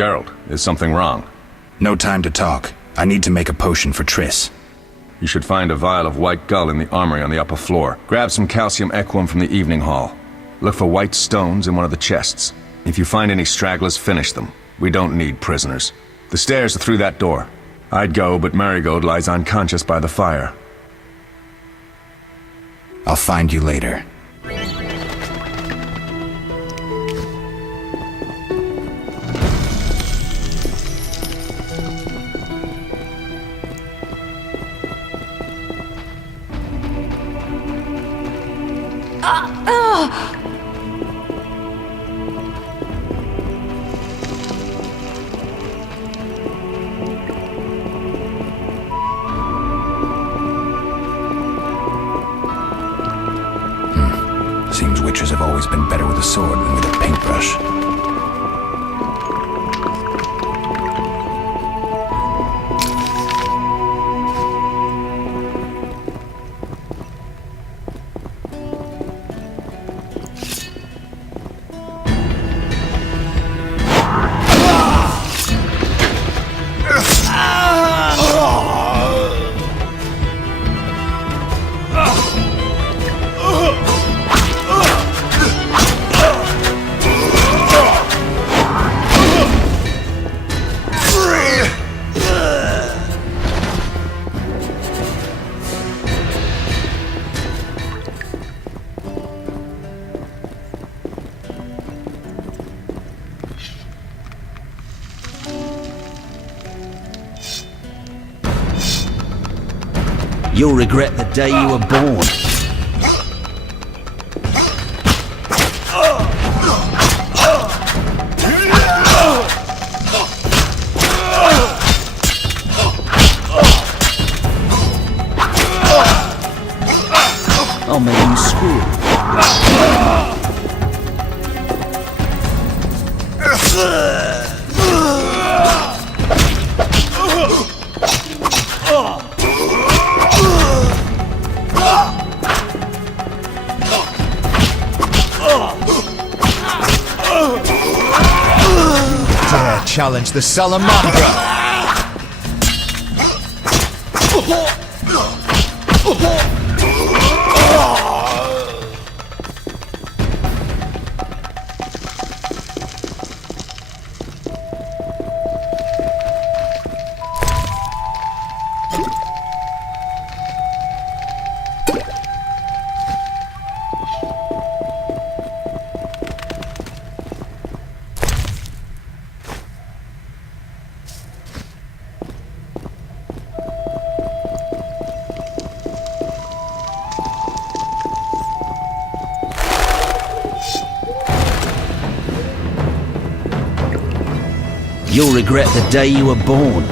Geralt, is something wrong? No time to talk. I need to make a potion for Triss. You should find a vial of white gull in the armory on the upper floor. Grab some calcium equum from the evening hall. Look for white stones in one of the chests. If you find any stragglers, finish them. We don't need prisoners. The stairs are through that door. I'd go, but Marigold lies unconscious by the fire. I'll find you later. Seems witches have always been better with a sword than with a paintbrush. You'll regret the day you were born. I'll make you squeal. Dare challenge the Salamander! You'll regret the day you were born.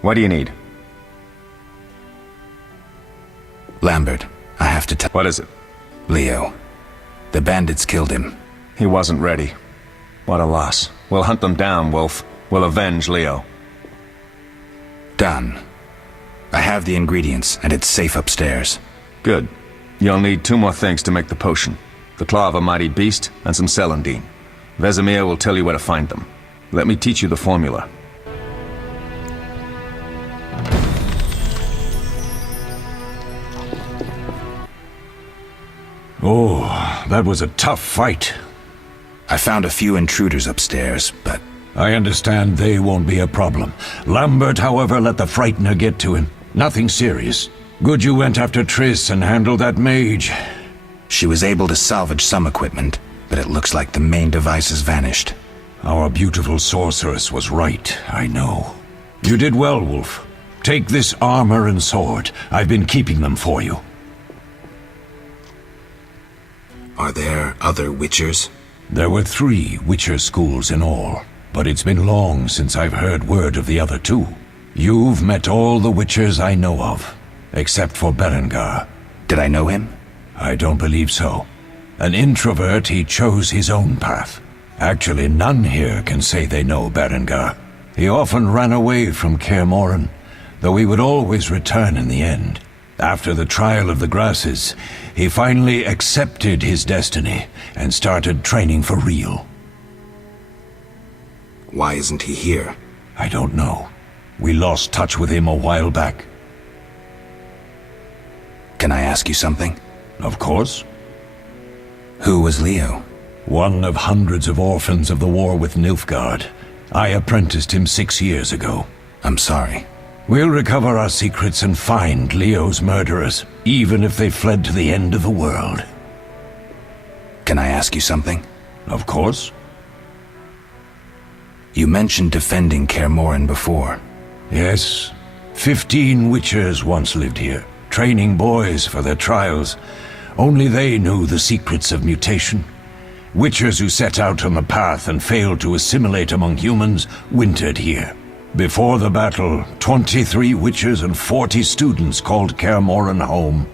What do you need? Lambert, I have to tell... What is it? Leo. The bandits killed him. He wasn't ready. What a loss. We'll hunt them down, Wolf. We'll avenge Leo. Done. I have the ingredients, and it's safe upstairs. Good. You'll need 2 more things to make the potion. The claw of a mighty beast, and some celandine. Vesemir will tell you where to find them. Let me teach you the formula. Oh, that was a tough fight. I found a few intruders upstairs, but... I understand they won't be a problem. Lambert, however, let the Frightener get to him. Nothing serious. Good you went after Triss and handled that mage. She was able to salvage some equipment, but it looks like the main device has vanished. Our beautiful sorceress was right, I know. You did well, Wolf. Take this armor and sword. I've been keeping them for you. Are there other Witchers? There were 3 Witcher schools in all, but it's been long since I've heard word of the other 2. You've met all the Witchers I know of, except for Berengar. Did I know him? I don't believe so. An introvert, he chose his own path. Actually, none here can say they know Berengar. He often ran away from Kaer Morhen, though he would always return in the end. After the trial of the grasses, he finally accepted his destiny and started training for real. Why isn't he here? I don't know. We lost touch with him a while back. Can I ask you something? Of course. Who was Leo? One of hundreds of orphans of the war with Nilfgaard. I apprenticed him 6 years ago. I'm sorry. We'll recover our secrets and find Leo's murderers, even if they fled to the end of the world. Can I ask you something? Of course. You mentioned defending Kaer Morhen before. Yes, 15 witchers once lived here, training boys for their trials. Only they knew the secrets of mutation. Witchers who set out on the path and failed to assimilate among humans wintered here. Before the battle, 23 witchers and 40 students called Kaer Morhen home.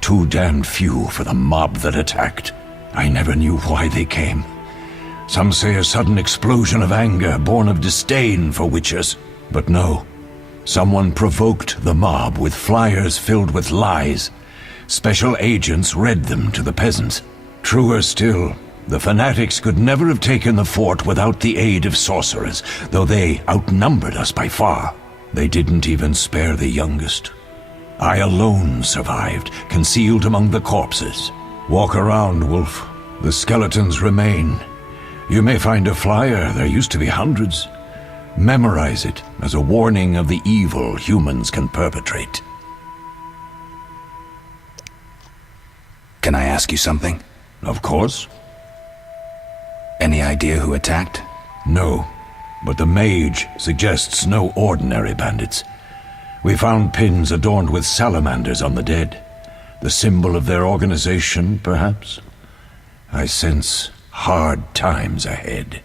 Too damned few for the mob that attacked. I never knew why they came. Some say a sudden explosion of anger born of disdain for witchers. But no. Someone provoked the mob with flyers filled with lies. Special agents read them to the peasants. Truer still, the fanatics could never have taken the fort without the aid of sorcerers, though they outnumbered us by far. They didn't even spare the youngest. I alone survived, concealed among the corpses. Walk around, Wolf. The skeletons remain. You may find a flyer, there used to be hundreds. Memorize it as a warning of the evil humans can perpetrate. Can I ask you something? Of course. Any idea who attacked? No, but the mage suggests no ordinary bandits. We found pins adorned with salamanders on the dead. The symbol of their organization, perhaps? I sense hard times ahead.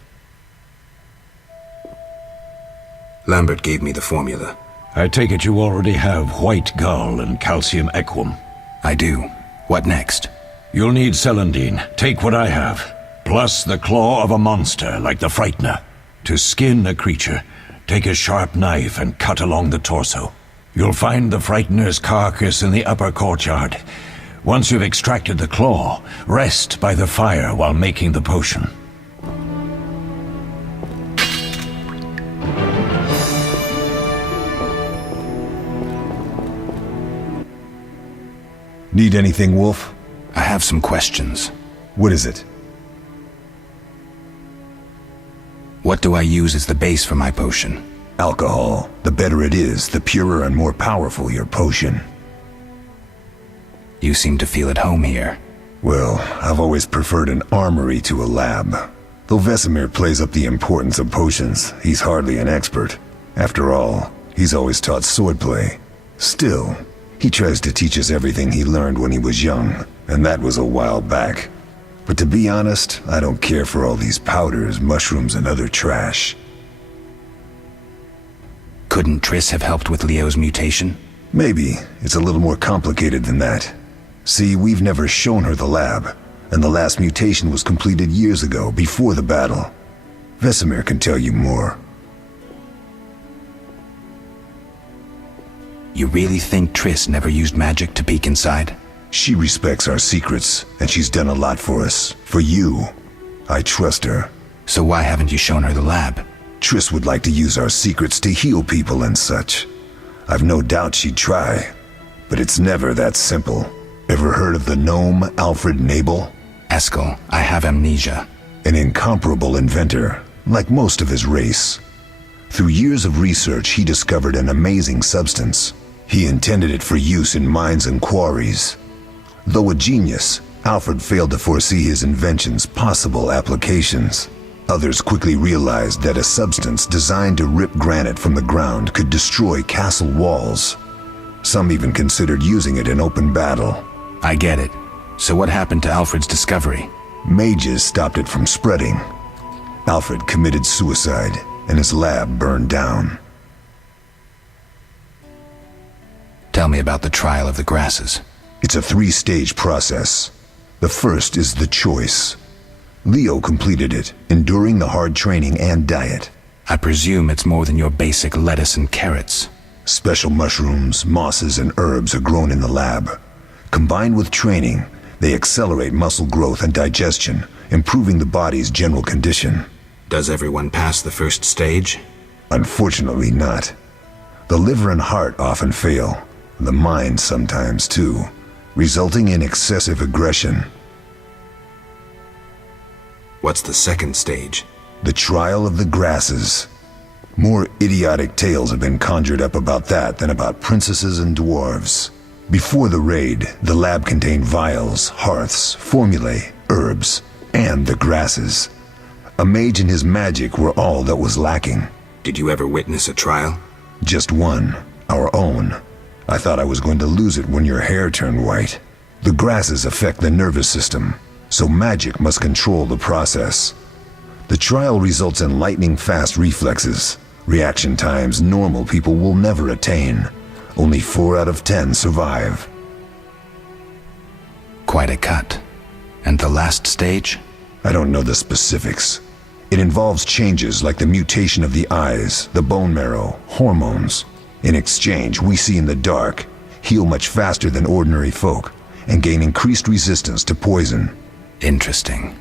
Lambert gave me the formula. I take it you already have white gull and calcium equum. I do. What next? You'll need celandine. Take what I have. Plus the claw of a monster like the Frightener. To skin a creature, take a sharp knife and cut along the torso. You'll find the Frightener's carcass in the upper courtyard. Once you've extracted the claw, rest by the fire while making the potion. Need anything, Wolf? I have some questions. What is it? What do I use as the base for my potion? Alcohol. The better it is, the purer and more powerful your potion. You seem to feel at home here. Well, I've always preferred an armory to a lab. Though Vesemir plays up the importance of potions, he's hardly an expert. After all, he's always taught swordplay. Still, he tries to teach us everything he learned when he was young, and that was a while back. But to be honest, I don't care for all these powders, mushrooms, and other trash. Couldn't Triss have helped with Leo's mutation? Maybe. It's a little more complicated than that. See, we've never shown her the lab, and the last mutation was completed years ago, before the battle. Vesemir can tell you more. You really think Triss never used magic to peek inside? She respects our secrets, and she's done a lot for us. For you. I trust her. So why haven't you shown her the lab? Triss would like to use our secrets to heal people and such. I've no doubt she'd try. But it's never that simple. Ever heard of the gnome Alfred Nabel? Eskel, I have amnesia. An incomparable inventor, like most of his race. Through years of research, he discovered an amazing substance. He intended it for use in mines and quarries. Though a genius, Alfred failed to foresee his invention's possible applications. Others quickly realized that a substance designed to rip granite from the ground could destroy castle walls. Some even considered using it in open battle. I get it. So what happened to Alfred's discovery? Mages stopped it from spreading. Alfred committed suicide, and his lab burned down. Tell me about the trial of the grasses. It's a 3-stage process. The first is the choice. Leo completed it, enduring the hard training and diet. I presume it's more than your basic lettuce and carrots. Special mushrooms, mosses, and herbs are grown in the lab. Combined with training, they accelerate muscle growth and digestion, improving the body's general condition. Does everyone pass the first stage? Unfortunately not. The liver and heart often fail, the mind sometimes too, resulting in excessive aggression. What's the second stage? The trial of the grasses. More idiotic tales have been conjured up about that than about princesses and dwarves. Before the raid, the lab contained vials, hearths, formulae, herbs, and the grasses. A mage and his magic were all that was lacking. Did you ever witness a trial? Just one, our own. I thought I was going to lose it when your hair turned white. The grasses affect the nervous system, so magic must control the process. The trial results in lightning-fast reflexes, reaction times normal people will never attain. Only 4 out of 10 survive. Quite a cut. And the last stage? I don't know the specifics. It involves changes like the mutation of the eyes, the bone marrow, hormones. In exchange, we see in the dark, heal much faster than ordinary folk, and gain increased resistance to poison. Interesting.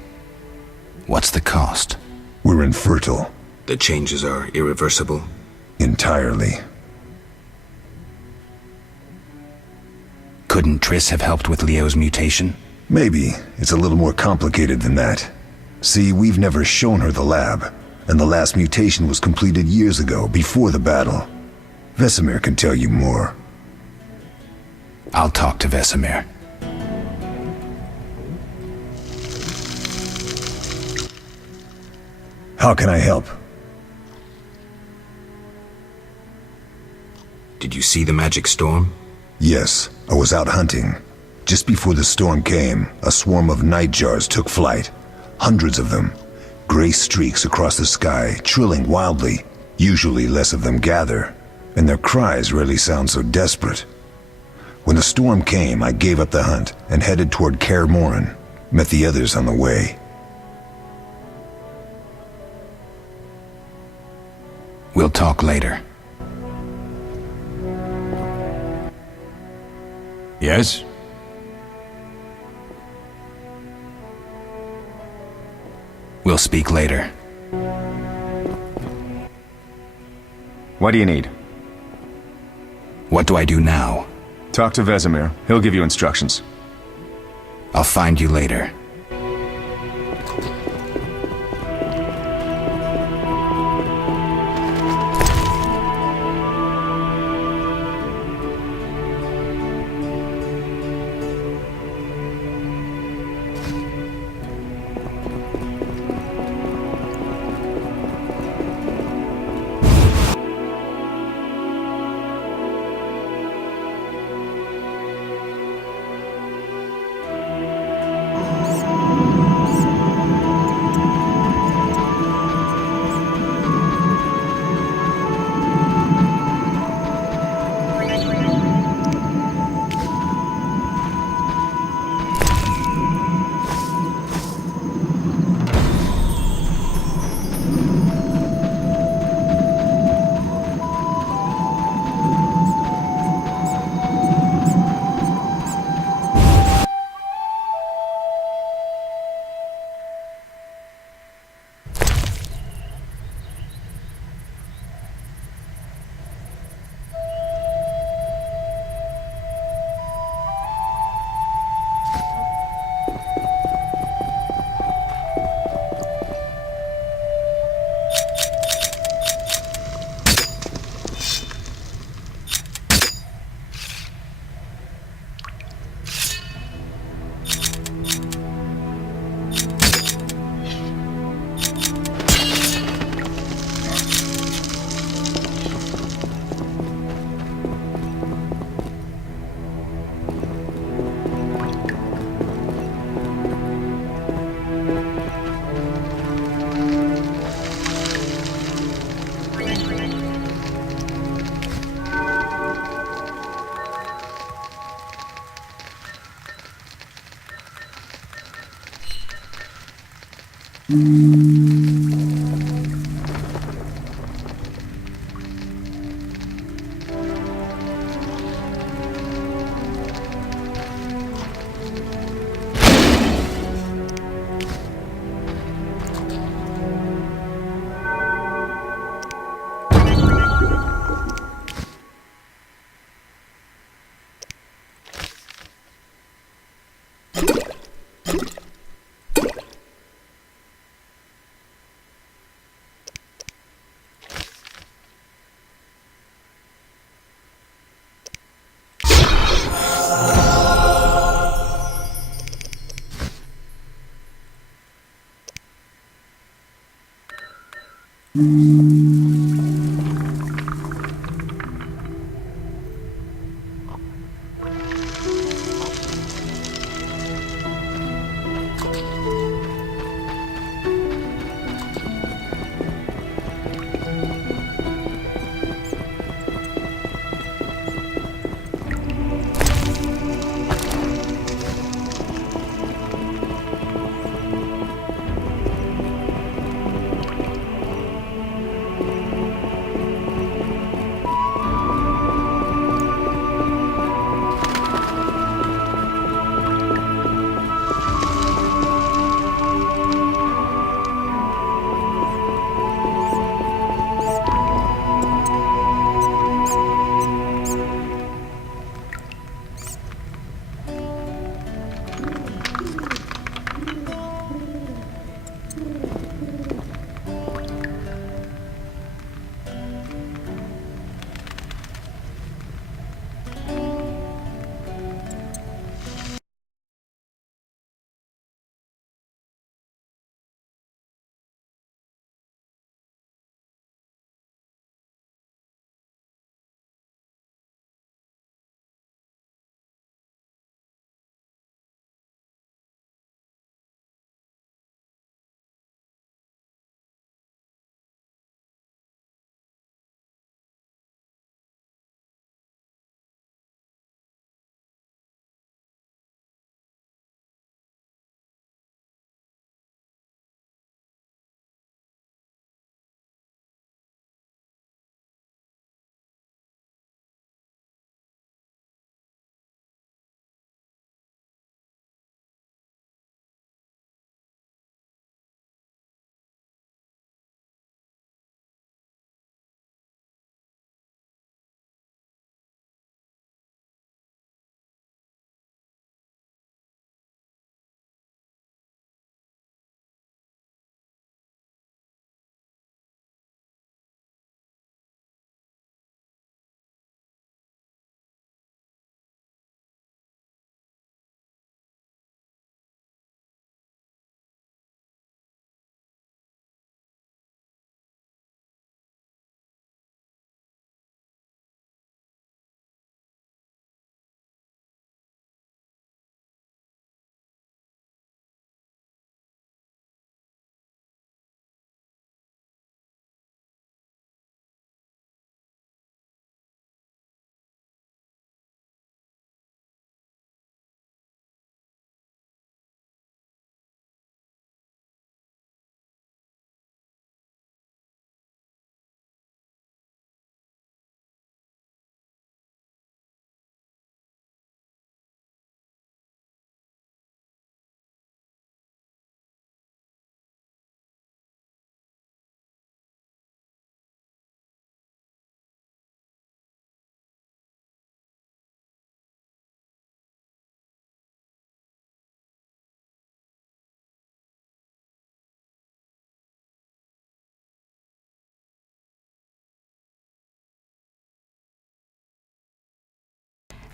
What's the cost? We're infertile. The changes are irreversible? Entirely. Couldn't Triss have helped with Leo's mutation? Maybe. It's a little more complicated than that. See, we've never shown her the lab, and the last mutation was completed years ago, before the battle. Vesemir can tell you more. I'll talk to Vesemir. How can I help? Did you see the magic storm? Yes, I was out hunting. Just before the storm came, a swarm of nightjars took flight. Hundreds of them. Gray streaks across the sky, trilling wildly. Usually less of them gather, and their cries rarely sound so desperate. When the storm came, I gave up the hunt and headed toward Kaer Morhen. Met the others on the way. We'll talk later. Yes? We'll speak later. What do you need? What do I do now? Talk to Vesemir. He'll give you instructions. I'll find you later.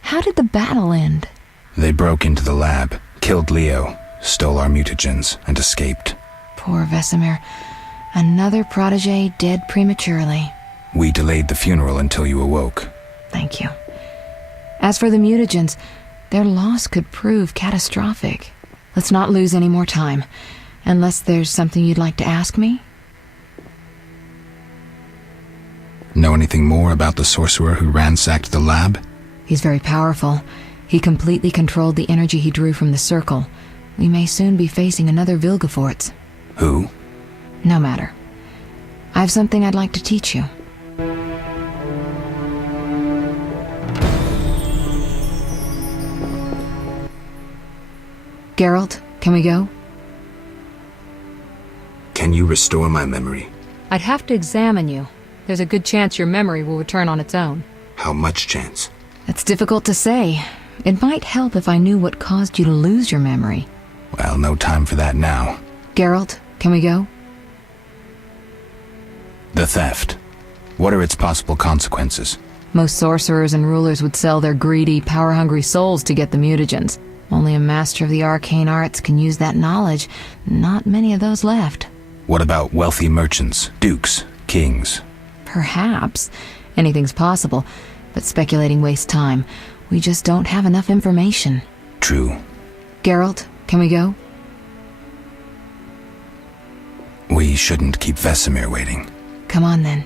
How did the battle end? They broke into the lab, killed Leo, stole our mutagens, and escaped. Poor Vesemir. Another protege dead prematurely. We delayed the funeral until you awoke. Thank you. As for the mutagens, their loss could prove catastrophic. Let's not lose any more time. Unless there's something you'd like to ask me? Know anything more about the sorcerer who ransacked the lab? He's very powerful. He completely controlled the energy he drew from the circle. We may soon be facing another Vilgefortz. Who? No matter. I have something I'd like to teach you. Geralt, can we go? Can you restore my memory? I'd have to examine you. There's a good chance your memory will return on its own. How much chance? It's difficult to say. It might help if I knew what caused you to lose your memory. Well, no time for that now. Geralt, can we go? The theft. What are its possible consequences? Most sorcerers and rulers would sell their greedy, power-hungry souls to get the mutagens. Only a master of the arcane arts can use that knowledge. Not many of those left. What about wealthy merchants, dukes, kings? Perhaps. Anything's possible. But speculating wastes time. We just don't have enough information. True. Geralt, can we go? We shouldn't keep Vesemir waiting. Come on then.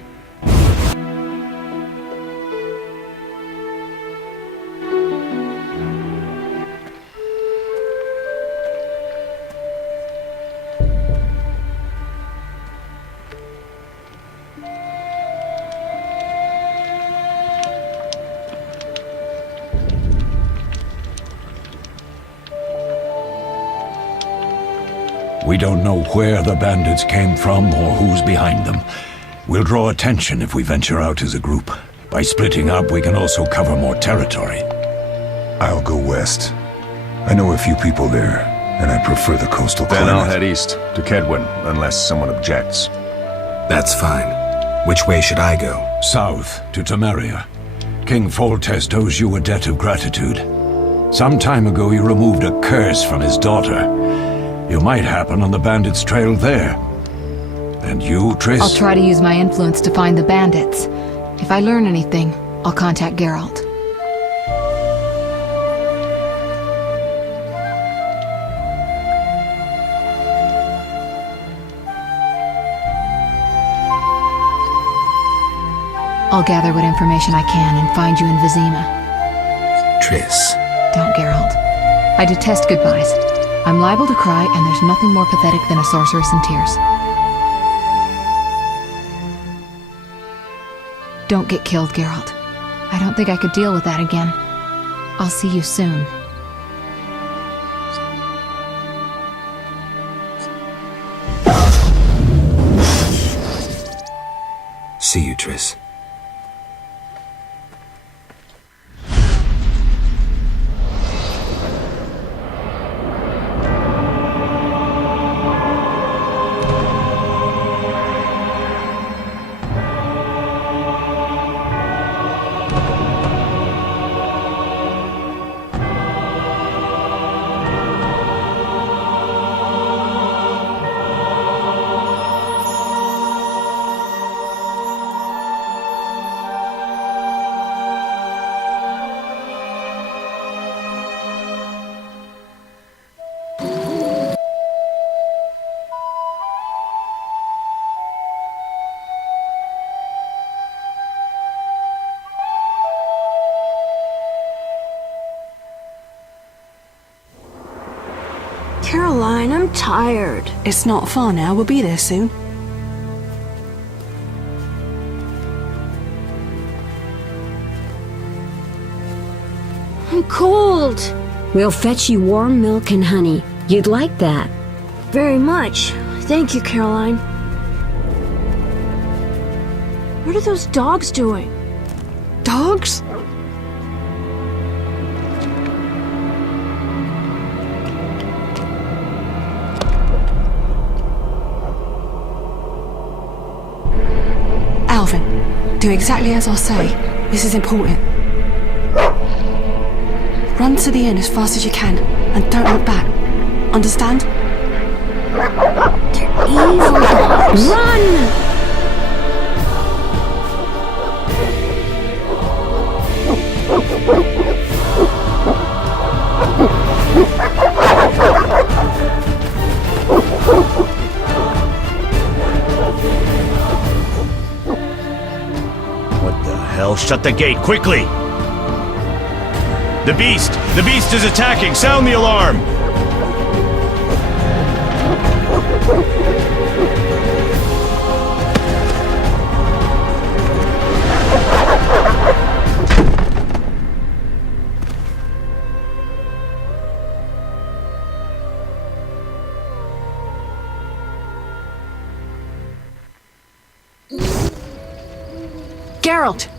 We don't know where the bandits came from or who's behind them. We'll draw attention if we venture out as a group. By splitting up, we can also cover more territory. I'll go west. I know a few people there, and I prefer the coastal Then climate. I'll head east, to Kedwin, unless someone objects. That's fine. Which way should I go? South, to Temeria. King Foltest owes you a debt of gratitude. Some time ago you removed a curse from his daughter. You might happen on the bandits' trail there. And you, Triss? I'll try to use my influence to find the bandits. If I learn anything, I'll contact Geralt. I'll gather what information I can and find you in Vizima. Triss. Don't, Geralt. I detest goodbyes. I'm liable to cry, and there's nothing more pathetic than a sorceress in tears. Don't get killed, Geralt. I don't think I could deal with that again. I'll see you soon. See you, Triss. Caroline, I'm tired. It's not far now. We'll be there soon. I'm cold. We'll fetch you warm milk and honey. You'd like that. Very much. Thank you, Caroline. What are those dogs doing? Dogs? Alvin, do exactly as I say. This is important. Run to the inn as fast as you can, and don't look back. Understand? They're evil dogs. Run! What the hell? Shut the gate, quickly! The beast! The beast is attacking! Sound the alarm! Geralt!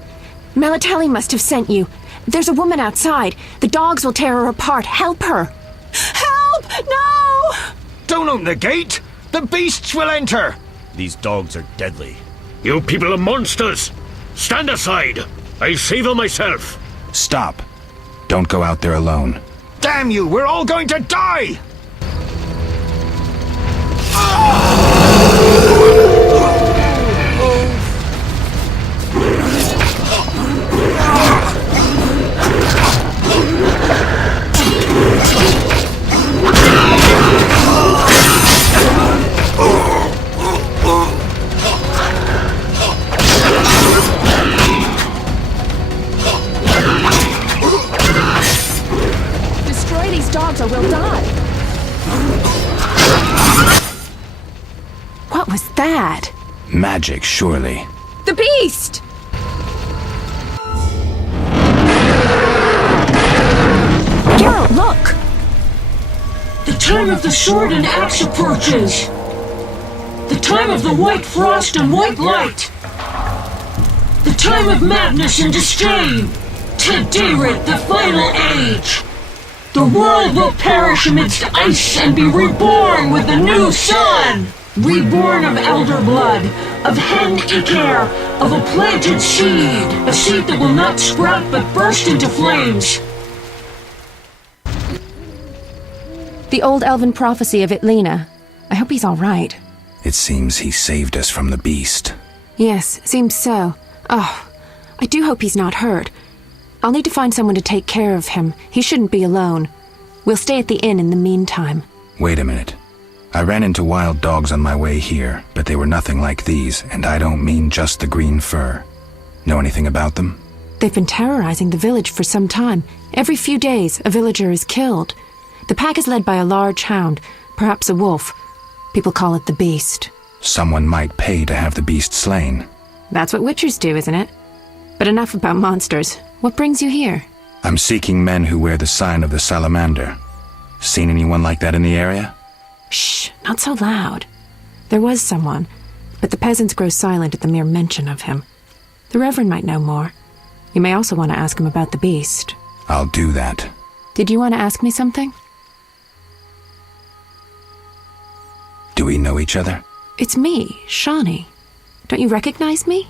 Melatelli must have sent you. There's a woman outside. The dogs will tear her apart. Help her! Help! No! Don't open the gate! The beasts will enter! These dogs are deadly. You people are monsters! Stand aside! I'll save them myself! Stop. Don't go out there alone. Damn you! We're all going to die! Destroy these dogs or we'll die. What was that? Magic, surely. The beast! Geralt, look! The time of the sword and axe approaches. The time of the white frost and white light. The time of madness and disdain. Tediret, the final age. The world will perish amidst ice and be reborn with the new sun. Reborn of elder blood, of hen Icair, of a planted seed. A seed that will not sprout but burst into flames. The old elven prophecy of Itlena. I hope he's all right. It seems he saved us from the beast. Yes, seems so. Oh, I do hope he's not hurt. I'll need to find someone to take care of him. He shouldn't be alone. We'll stay at the inn in the meantime. Wait a minute. I ran into wild dogs on my way here, but they were nothing like these, and I don't mean just the green fur. Know anything about them? They've been terrorizing the village for some time. Every few days, a villager is killed. The pack is led by a large hound, perhaps a wolf. People call it the Beast. Someone might pay to have the beast slain. That's what witchers do, isn't it? But enough about monsters. What brings you here? I'm seeking men who wear the sign of the salamander. Seen anyone like that in the area? Shh, not so loud. There was someone, but the peasants grow silent at the mere mention of him. The Reverend might know more. You may also want to ask him about the beast. I'll do that. Did you want to ask me something? Do we know each other? It's me, Shawnee. Don't you recognize me?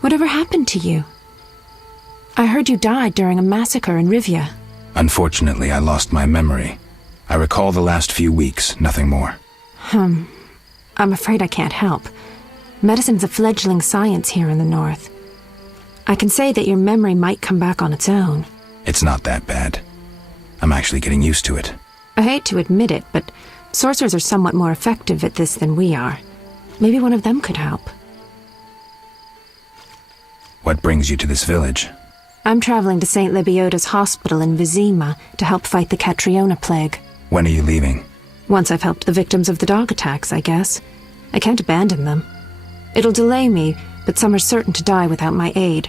Whatever happened to you? I heard you died during a massacre in Rivia. Unfortunately, I lost my memory. I recall the last few weeks, nothing more. I'm afraid I can't help. Medicine's a fledgling science here in the north. I can say that your memory might come back on its own. It's not that bad. I'm actually getting used to it. I hate to admit it, but sorcerers are somewhat more effective at this than we are. Maybe one of them could help. What brings you to this village? I'm traveling to St. Lebioda's hospital in Vizima to help fight the Catriona plague. When are you leaving? Once I've helped the victims of the dog attacks, I guess. I can't abandon them. It'll delay me, but some are certain to die without my aid.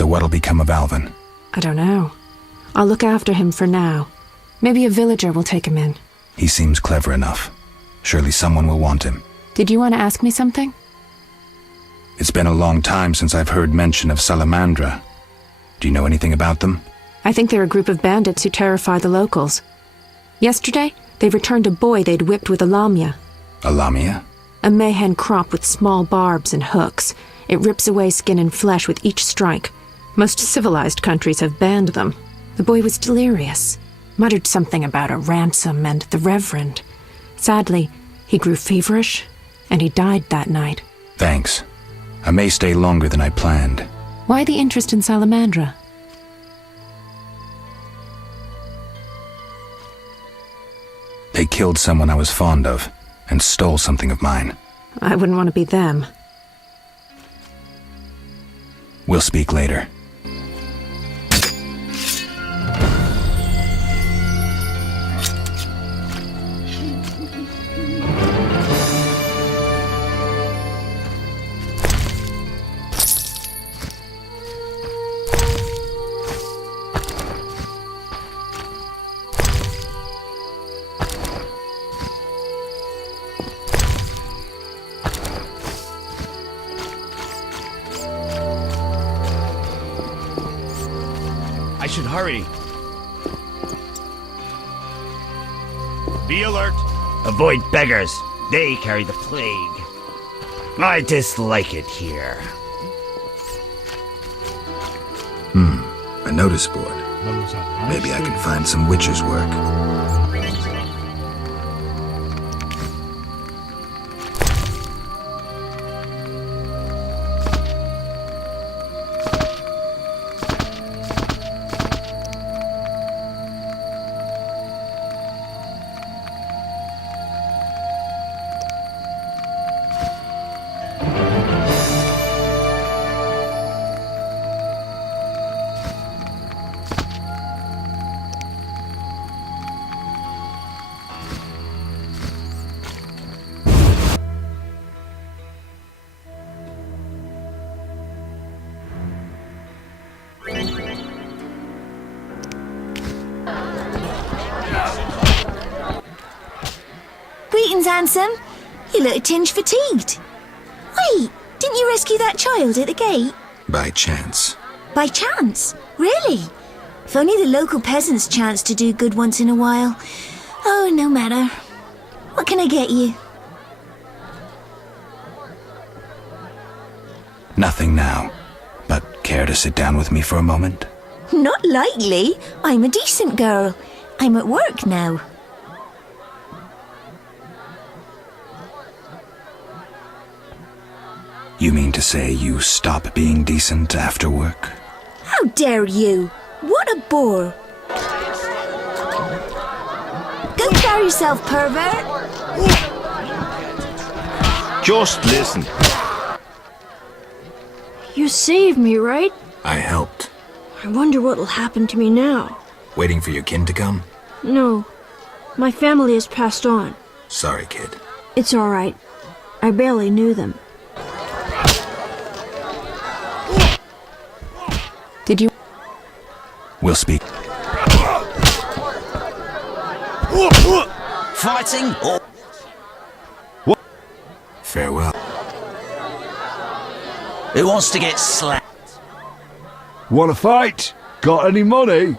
So what'll become of Alvin? I don't know. I'll look after him for now. Maybe a villager will take him in. He seems clever enough. Surely someone will want him. Did you want to ask me something? It's been a long time since I've heard mention of Salamandra. Do you know anything about them? I think they're a group of bandits who terrify the locals. Yesterday, they returned a boy they'd whipped with a lamia. A lamia? A mayhen crop with small barbs and hooks. It rips away skin and flesh with each strike. Most civilized countries have banned them. The boy was delirious. Muttered something about a ransom and the Reverend. Sadly, he grew feverish, and he died that night. Thanks. I may stay longer than I planned. Why the interest in Salamandra? They killed someone I was fond of, and stole something of mine. I wouldn't want to be them. We'll speak later. I should hurry. Be alert. Avoid beggars. They carry the plague. I dislike it here. A notice board. Maybe I can find some witcher's work. Greetings, handsome. You look a tinge fatigued. Wait, didn't you rescue that child at the gate? By chance. By chance? Really? If only the local peasants chanced to do good once in a while. Oh, no matter. What can I get you? Nothing now. But care to sit down with me for a moment? Not likely. I'm a decent girl. I'm at work now. You mean to say you stop being decent after work? How dare you? What a bore. Go carry yourself, pervert. Just listen. You saved me, right? I helped. I wonder what'll happen to me now. Waiting for your kin to come? No. My family has passed on. Sorry, kid. It's all right. I barely knew them. Did you? We'll speak. Fighting or... What? Farewell. Who wants to get slapped? Wanna fight? Got any money?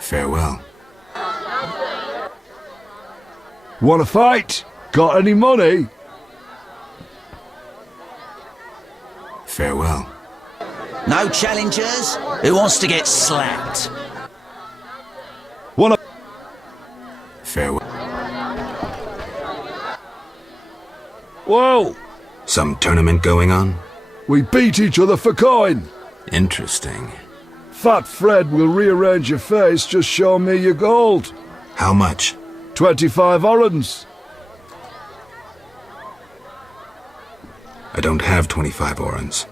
Farewell. Wanna fight? Got any money? Farewell. No challengers? Who wants to get slapped? Wanna... Farewell. Whoa! Some tournament going on? We beat each other for coin. Interesting. Fat Fred will rearrange your face, just show me your gold. How much? 25 orens. I don't have 25 orens.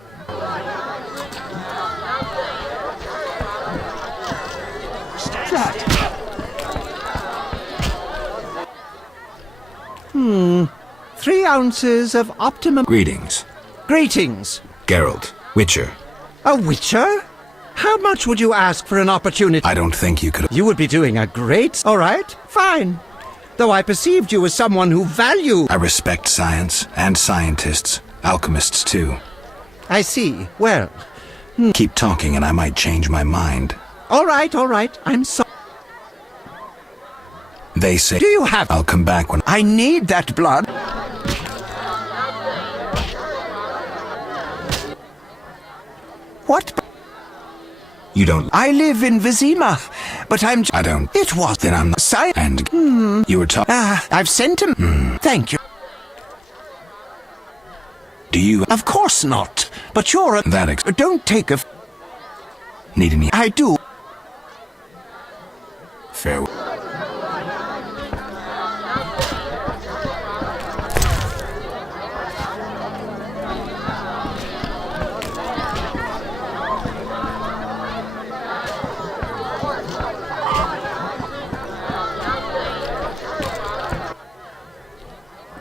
Hmm. 3 ounces of optimum... Greetings. Greetings. Geralt, Witcher. A witcher? How much would you ask for an opportunity? I don't think you could. You would be doing a great... All right, fine. Though I perceived you as someone who valued... I respect science and scientists. Alchemists, too. I see. Well... Keep talking and I might change my mind. All right. I'm sorry. They say... Do you have... I'll come back when... I need that blood. What? You don't... I live in Vizima, but I'm... I don't... It was... Then I'm not... And... You were talking... I've sent him... Thank you. Do you... Of course not. But you're a... Don't take a... Need any... I do. Farewell.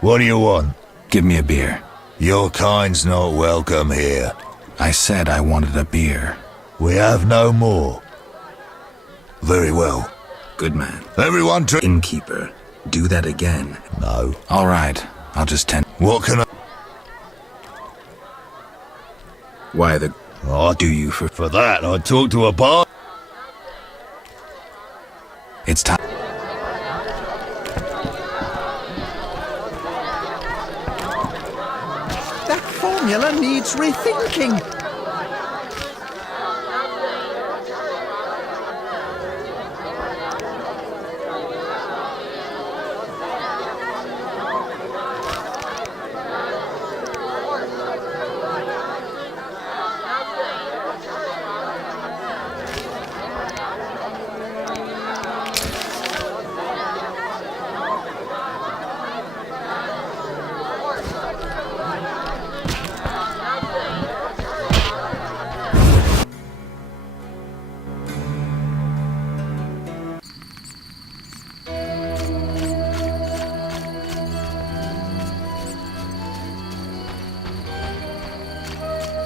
What do you want? Give me a beer. Your kind's not welcome here. I said I wanted a beer. We have no more. Very well. Good man. Everyone to... Innkeeper, do that again. No. All right, I'll just tend... What can I... Why the... Oh, do you for... For that, I'd talk to a bar... It's time... That formula needs rethinking.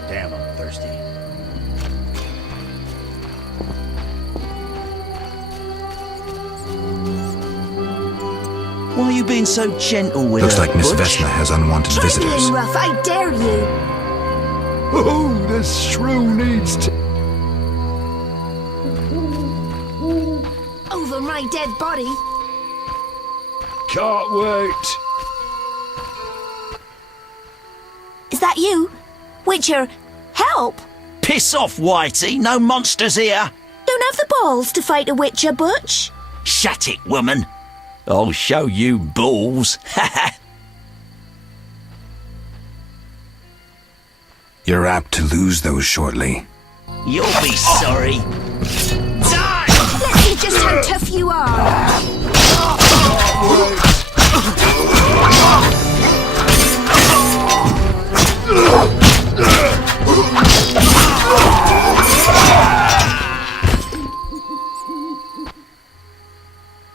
Damn, I'm thirsty. Why are you being so gentle with Looks her, like Miss Butch? Vesna has unwanted visitors. Trifling rough, I dare you. Oh, the shrew needs to... Over my dead body. Can't wait. Is that you? Witcher, help! Piss off, Whitey. No monsters here. Don't have the balls to fight a Witcher, Butch. Shut it, woman. I'll show you balls. You're apt to lose those shortly. You'll be sorry. Die! Let's see just how tough you are.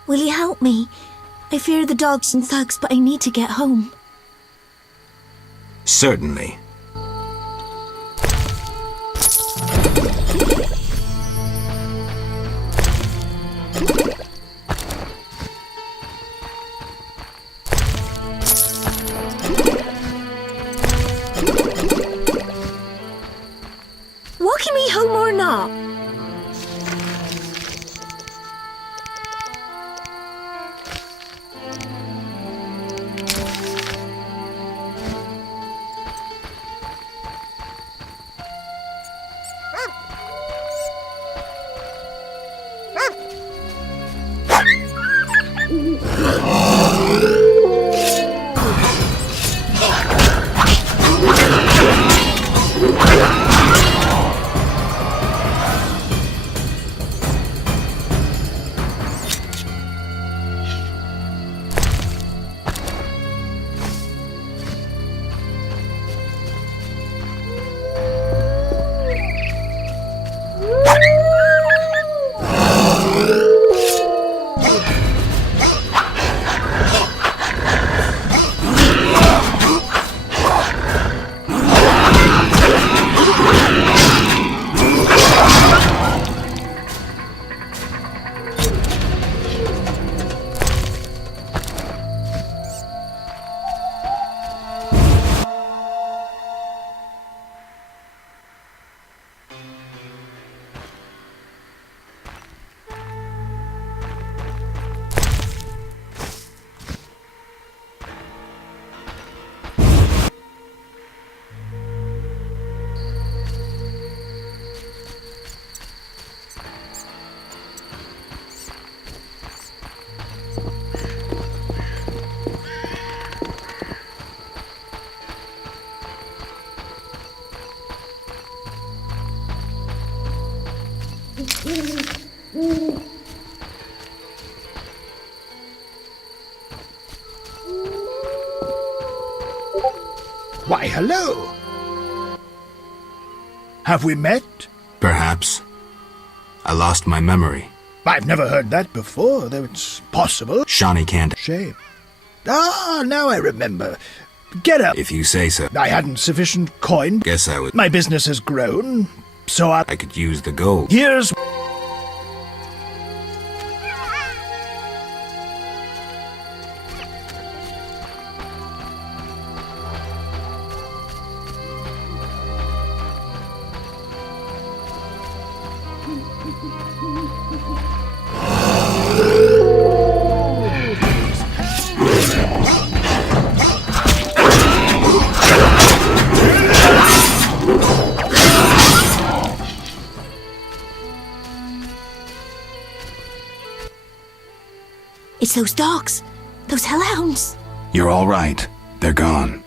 Will you help me? I fear the dogs and thugs, but I need to get home. Certainly. Walking me home or not? Why, hello. Have we met? Perhaps. I lost my memory. I've never heard that before, though it's possible. Shawnee can't. Shame. Ah, now I remember. Get up. If you say so. I hadn't sufficient coin. Guess I would. My business has grown, so I could use the gold. Here's... It's those dogs. Those hellhounds. You're all right. They're gone.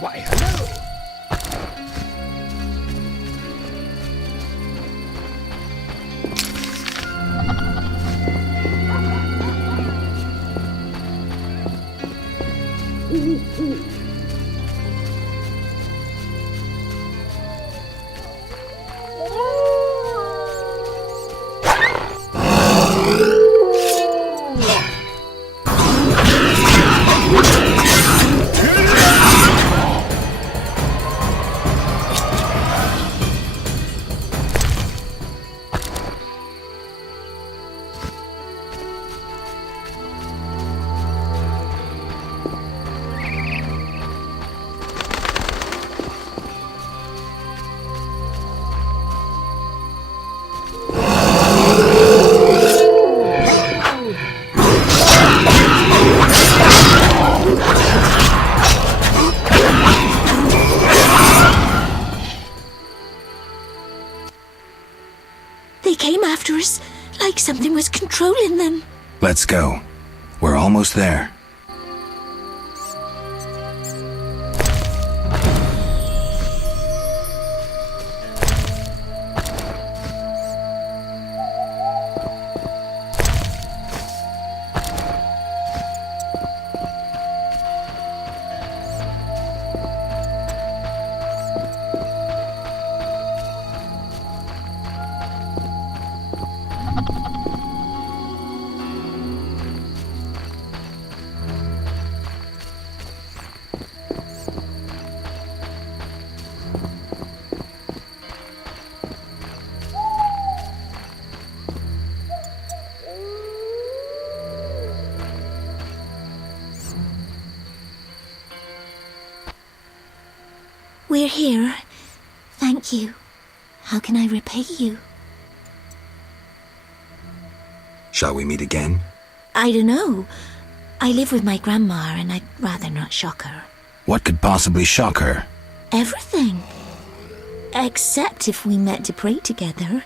Why, hello. They came after us, like something was controlling them. Let's go. We're almost there. We're here. Thank you. How can I repay you? Shall we meet again? I don't know. I live with my grandma and I'd rather not shock her. What could possibly shock her? Everything. Except if we met to pray together.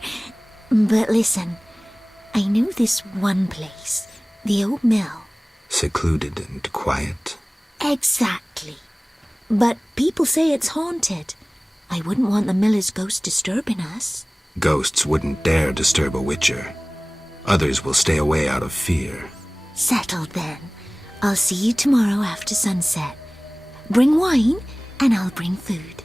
But listen, I know this one place, the old mill. Secluded and quiet. Exactly. But people say it's haunted. I wouldn't want the miller's ghost disturbing us. Ghosts wouldn't dare disturb a witcher. Others will stay away out of fear. Settled then. I'll see you tomorrow after sunset. Bring wine, and I'll bring food.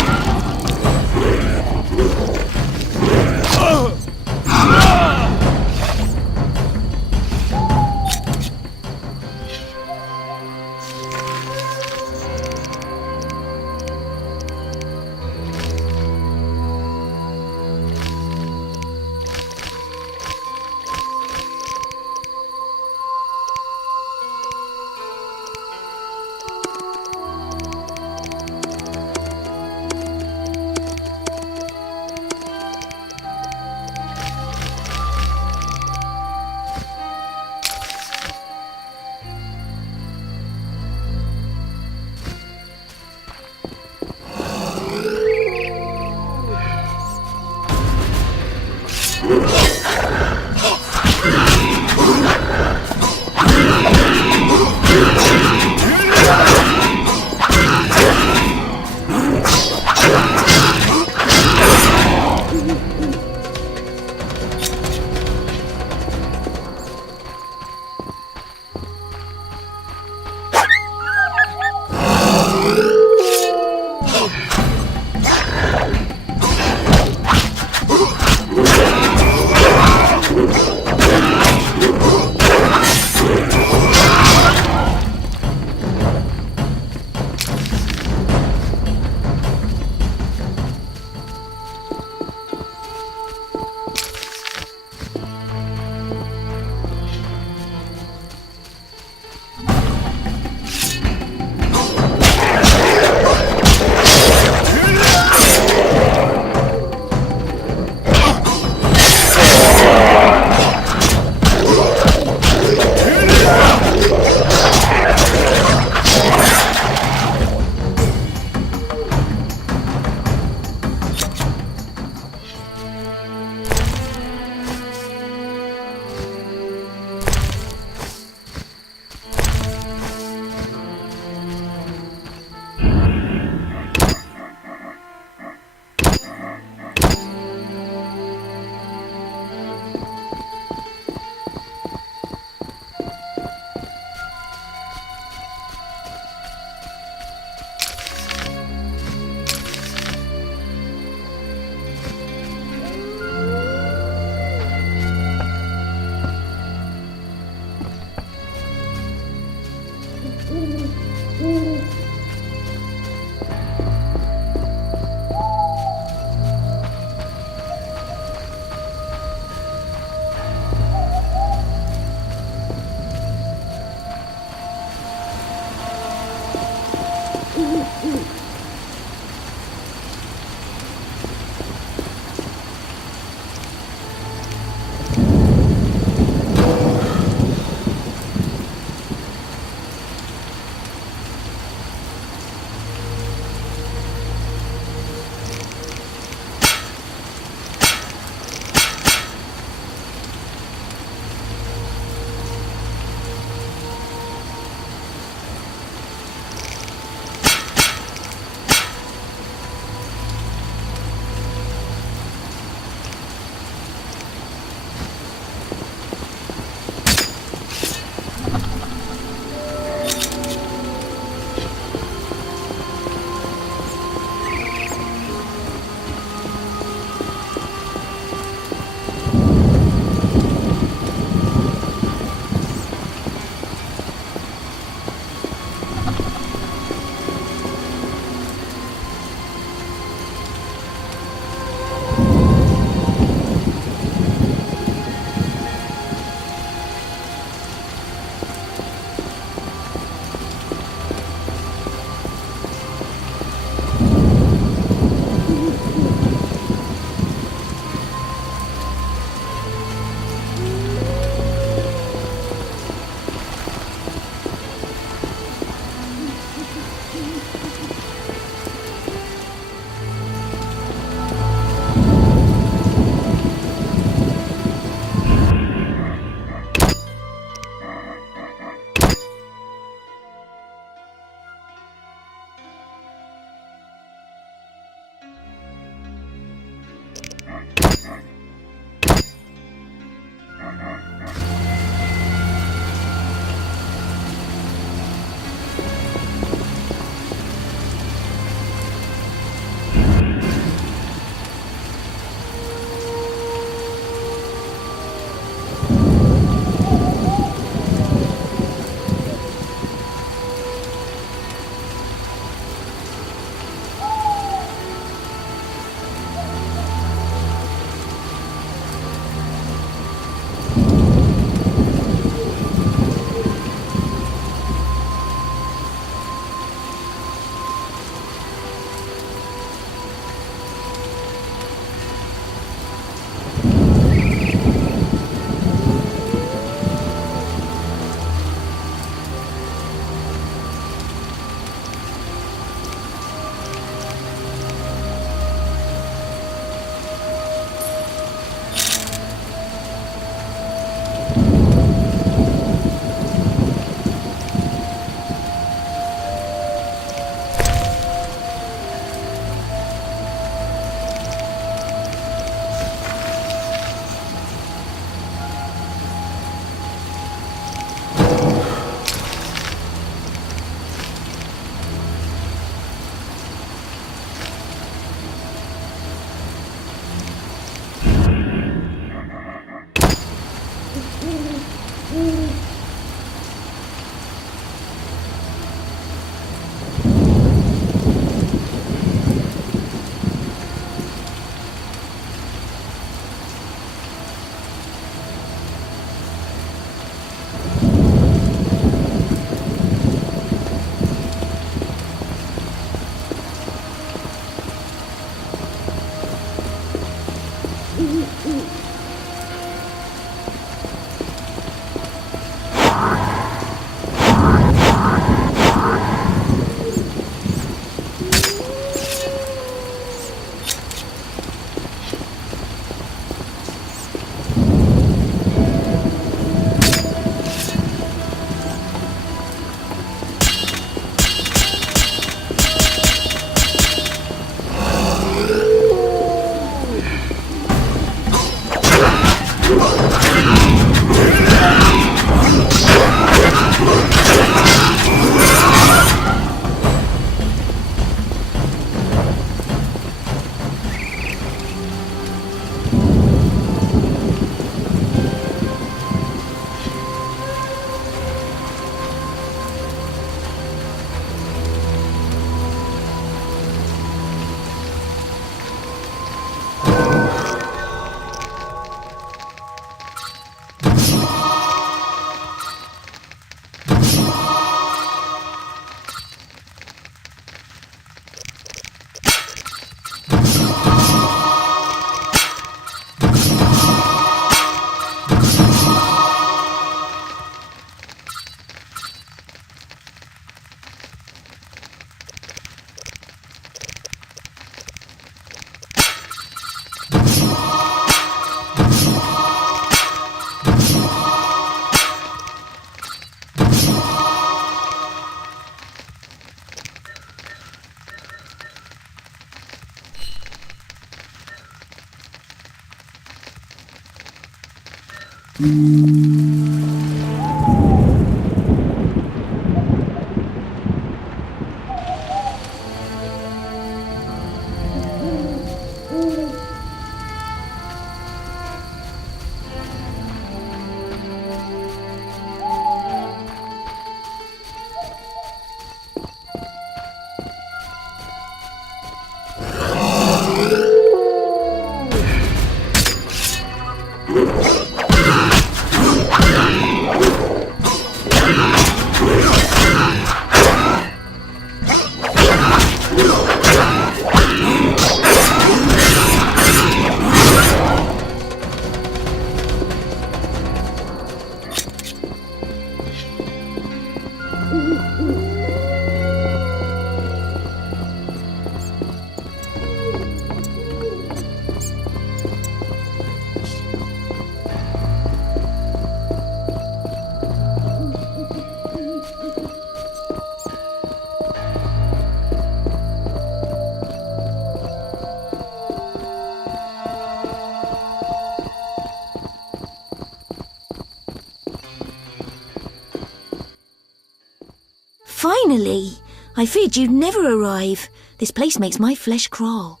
Finally! I feared you'd never arrive. This place makes my flesh crawl.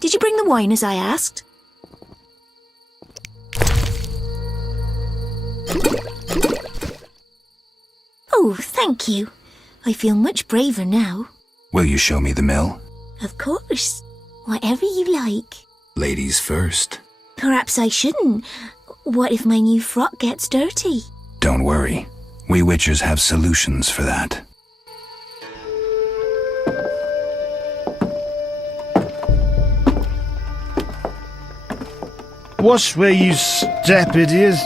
Did you bring the wine as I asked? Oh, thank you. I feel much braver now. Will you show me the mill? Of course. Whatever you like. Ladies first. Perhaps I shouldn't. What if my new frock gets dirty? Don't worry. We witchers have solutions for that. Watch where you step, idiot.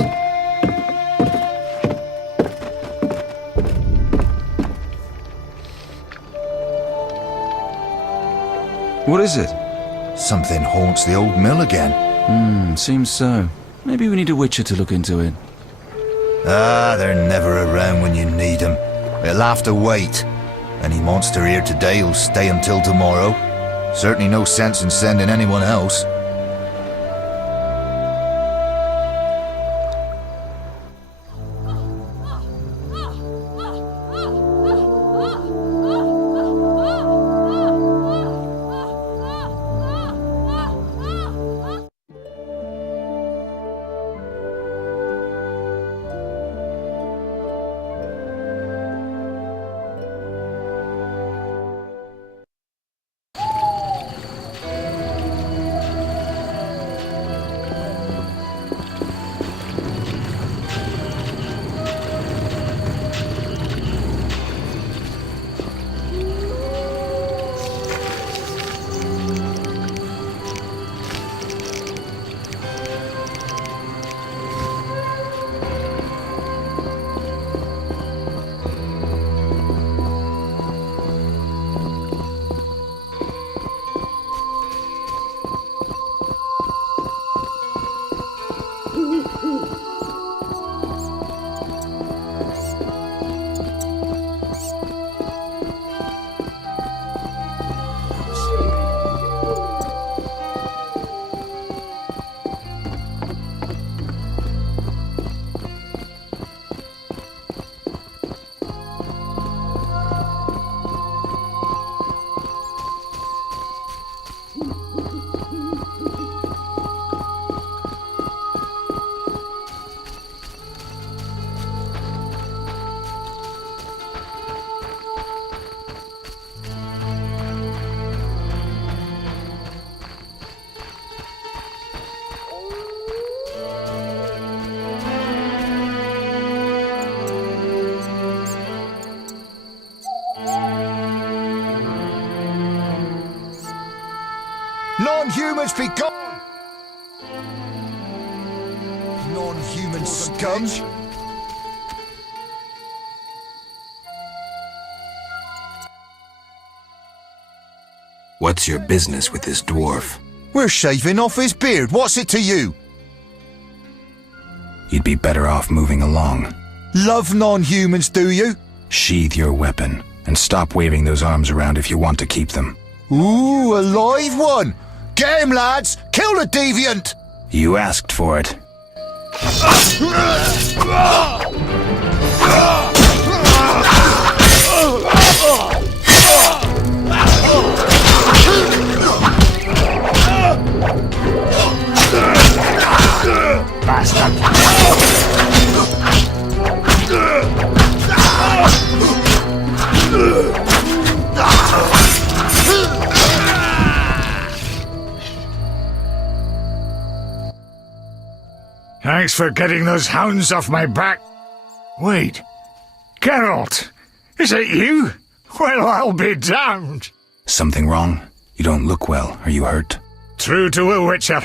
What is it? Something haunts the old mill again. Seems so. Maybe we need a witcher to look into it. Ah, they're never around when you need them. It'll have to wait. Any monster here today will stay until tomorrow. Certainly no sense in sending anyone else. Non-humans be gone! Non-human scum! What's your business with this dwarf? We're shaving off his beard. What's it to you? You'd be better off moving along. Love non-humans, do you? Sheathe your weapon, and stop waving those arms around if you want to keep them. Ooh, a live one! Get him, lads! Kill the deviant! You asked for it. Thanks for getting those hounds off my back. Wait, Geralt, is it you? Well, I'll be damned. Something wrong? You don't look well. Are you hurt? True to a witcher.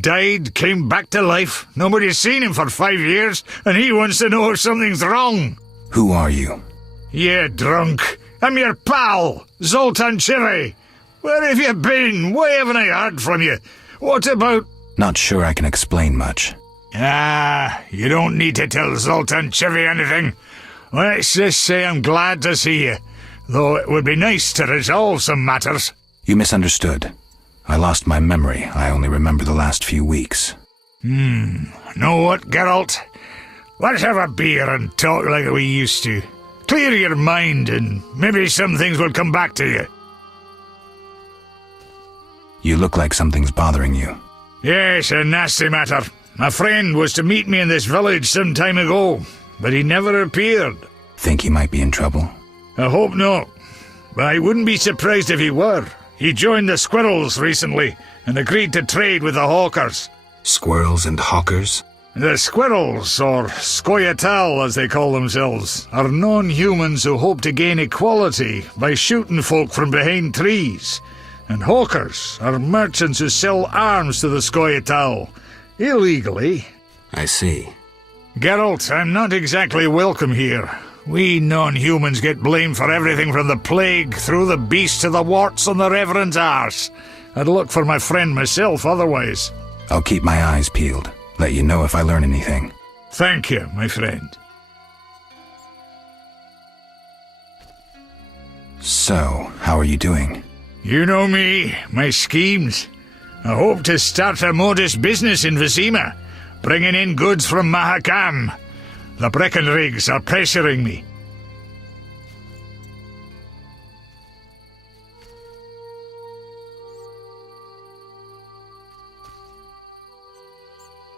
Died, came back to life. Nobody's seen him for 5 years, and he wants to know if something's wrong. Who are you? You drunk. I'm your pal, Zoltan Chivy. Where have you been? Why haven't I heard from you? What about... Not sure I can explain much. You don't need to tell Zoltan Chivy anything. Let's just say I'm glad to see you, though it would be nice to resolve some matters. You misunderstood. I lost my memory. I only remember the last few weeks. Know what, Geralt? Let's have a beer and talk like we used to. Clear your mind and maybe some things will come back to you. You look like something's bothering you. Yes, a nasty matter. My friend was to meet me in this village some time ago, but he never appeared. Think he might be in trouble? I hope not, but I wouldn't be surprised if he were. He joined the Squirrels recently and agreed to trade with the Hawkers. Squirrels and Hawkers? The Squirrels, or Scoia'tael as they call themselves, are non-humans who hope to gain equality by shooting folk from behind trees. And Hawkers are merchants who sell arms to the Scoia'tael. Illegally. I see. Geralt, I'm not exactly welcome here. We non-humans get blamed for everything from the plague through the beast to the warts on the Reverend's arse. I'd look for my friend myself otherwise. I'll keep my eyes peeled. Let you know if I learn anything. Thank you, my friend. So, how are you doing? You know me, my schemes. I hope to start a modest business in Vizima, bringing in goods from Mahakam. The Breckenrigs are pressuring me.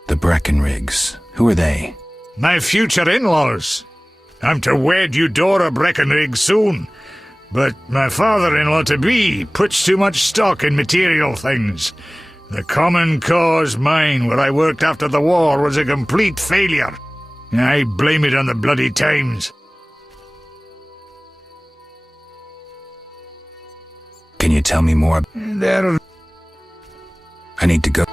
The Breckenrigs. Who are they? My future in-laws. I'm to wed Eudora Breckenrig soon, but my father-in-law-to-be puts too much stock in material things. The Common Cause mine, where I worked after the war, was a complete failure. I blame it on the bloody times. Can you tell me more? I need to go.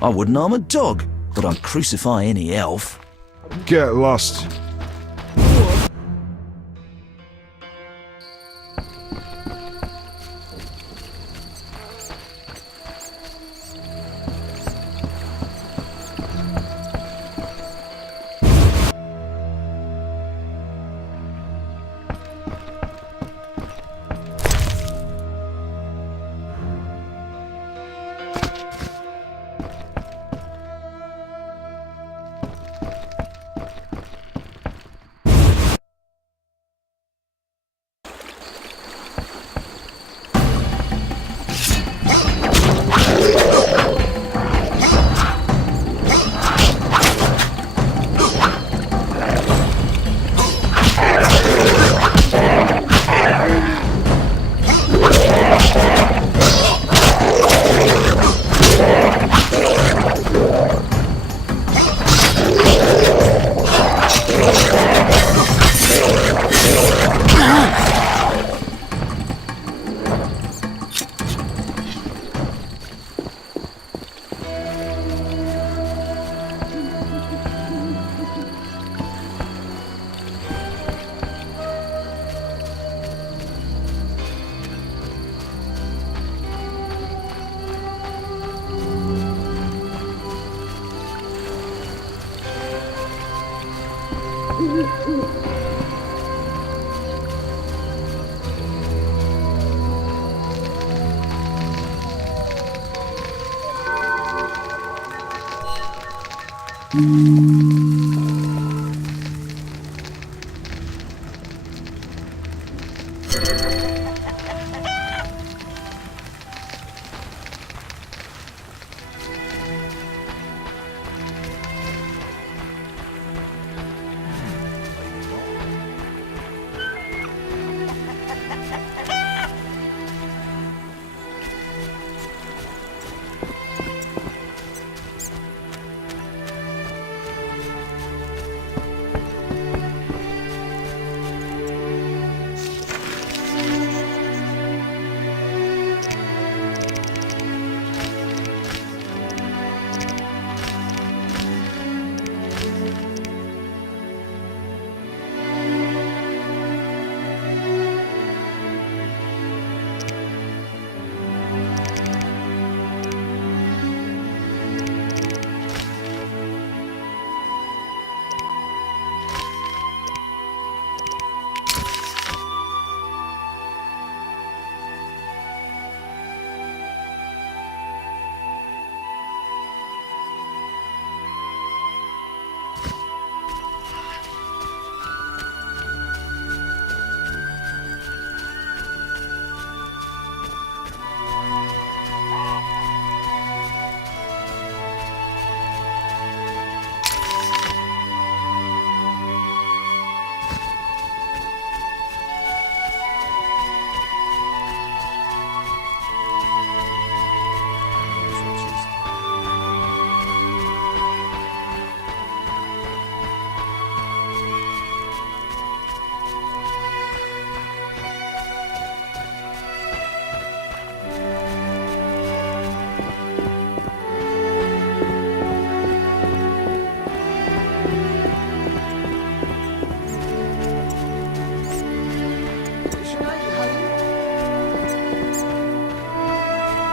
I wouldn't harm a dog, but I'd crucify any elf. Get lost.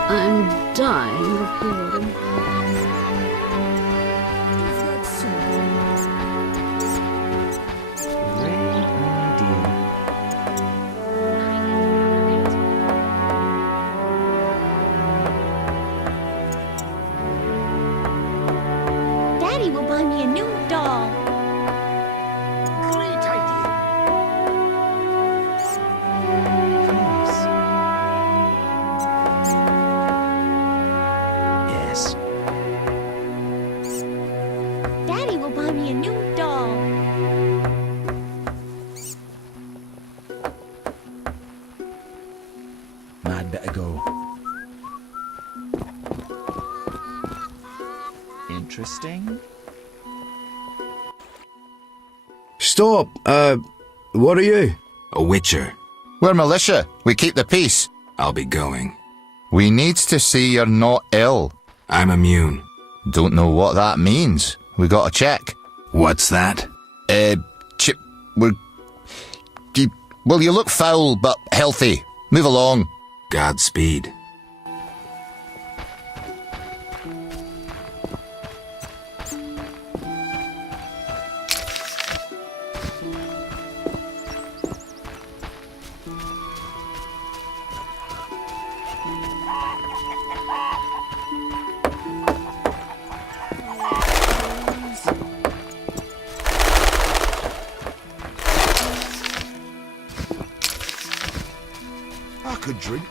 I'm dying of boredom. Daddy will buy me a new doll. Great idea. Yes. Daddy will buy me a new doll. I'd better go. Interesting. Stop! What are you? A witcher. We're militia. We keep the peace. I'll be going. We needs to see you're not ill. I'm immune. Don't know what that means. We gotta check. What's that? Chip, well, you look foul, but healthy. Move along. Godspeed. I could drink.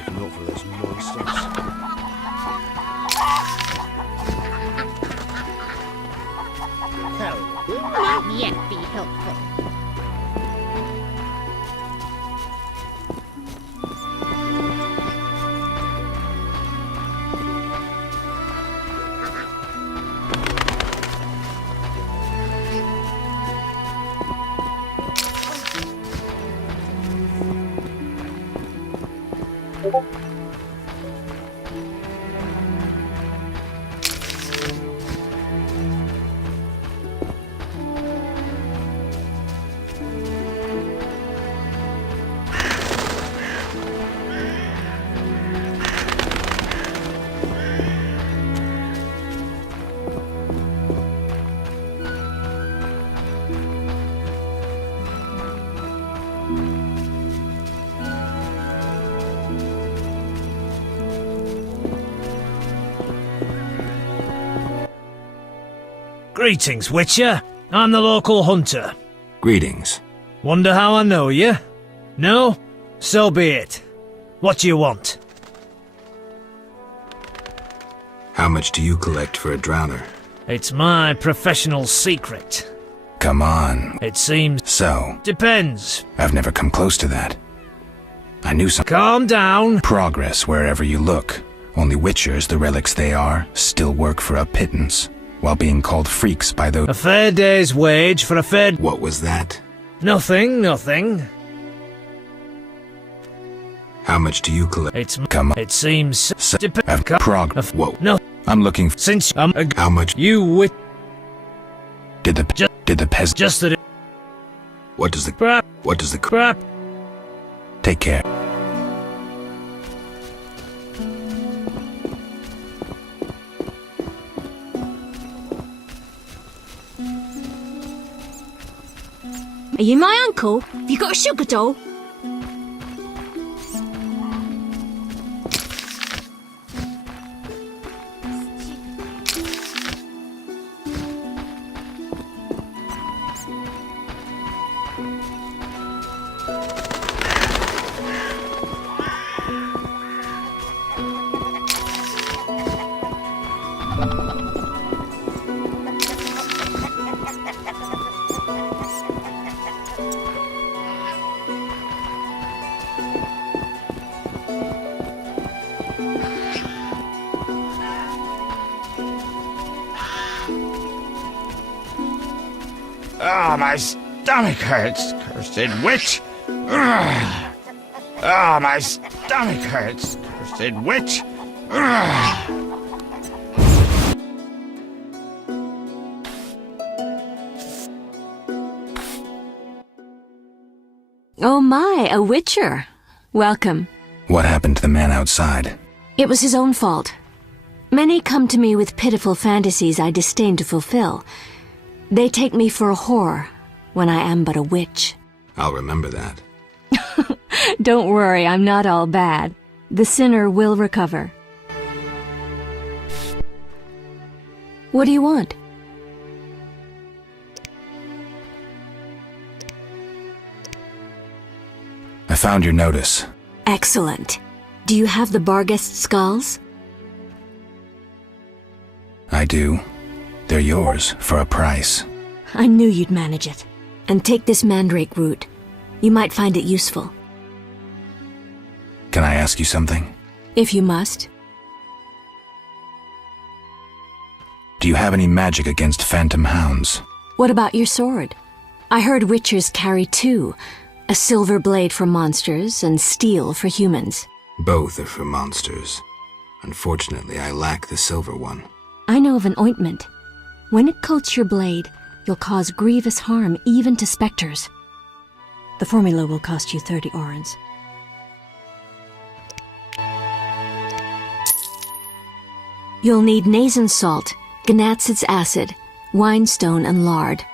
If not for those monsters. Help will not yet be helpful. Greetings, Witcher. I'm the local hunter. Greetings. Wonder how I know you? No? So be it. What do you want? How much do you collect for a drowner? It's my professional secret. Come on. It seems... So? Depends. I've never come close to that. I knew some... Calm down. Progress wherever you look. Only Witchers, the relics they are, still work for a pittance, while being called freaks by those... A fair day's wage for a fair... What was that? Nothing. How much do you collect? It's... Come on. It seems... Progress. Whoa. No. I'm looking... Since... How much? You Did the peasant... Just that it... What does the... Crap. What does the... Crap. Take care. Are you my uncle? Have you got a sugar doll? Oh, my stomach hurts, cursed witch! Ugh. Oh, my stomach hurts, cursed witch! Ugh. Oh my, a Witcher. Welcome. What happened to the man outside? It was his own fault. Many come to me with pitiful fantasies I disdain to fulfill. They take me for a whore, when I am but a witch. I'll remember that. Don't worry, I'm not all bad. The sinner will recover. What do you want? I found your notice. Excellent. Do you have the Barghest skulls? I do. They're yours, for a price. I knew you'd manage it. And take this mandrake root. You might find it useful. Can I ask you something? If you must. Do you have any magic against phantom hounds? What about your sword? I heard Witchers carry two. A silver blade for monsters and steel for humans. Both are for monsters. Unfortunately, I lack the silver one. I know of an ointment. When it coats your blade, you'll cause grievous harm even to specters. The formula will cost you 30 orens. You'll need Nazen salt, Gnatzid's acid, winestone, and lard.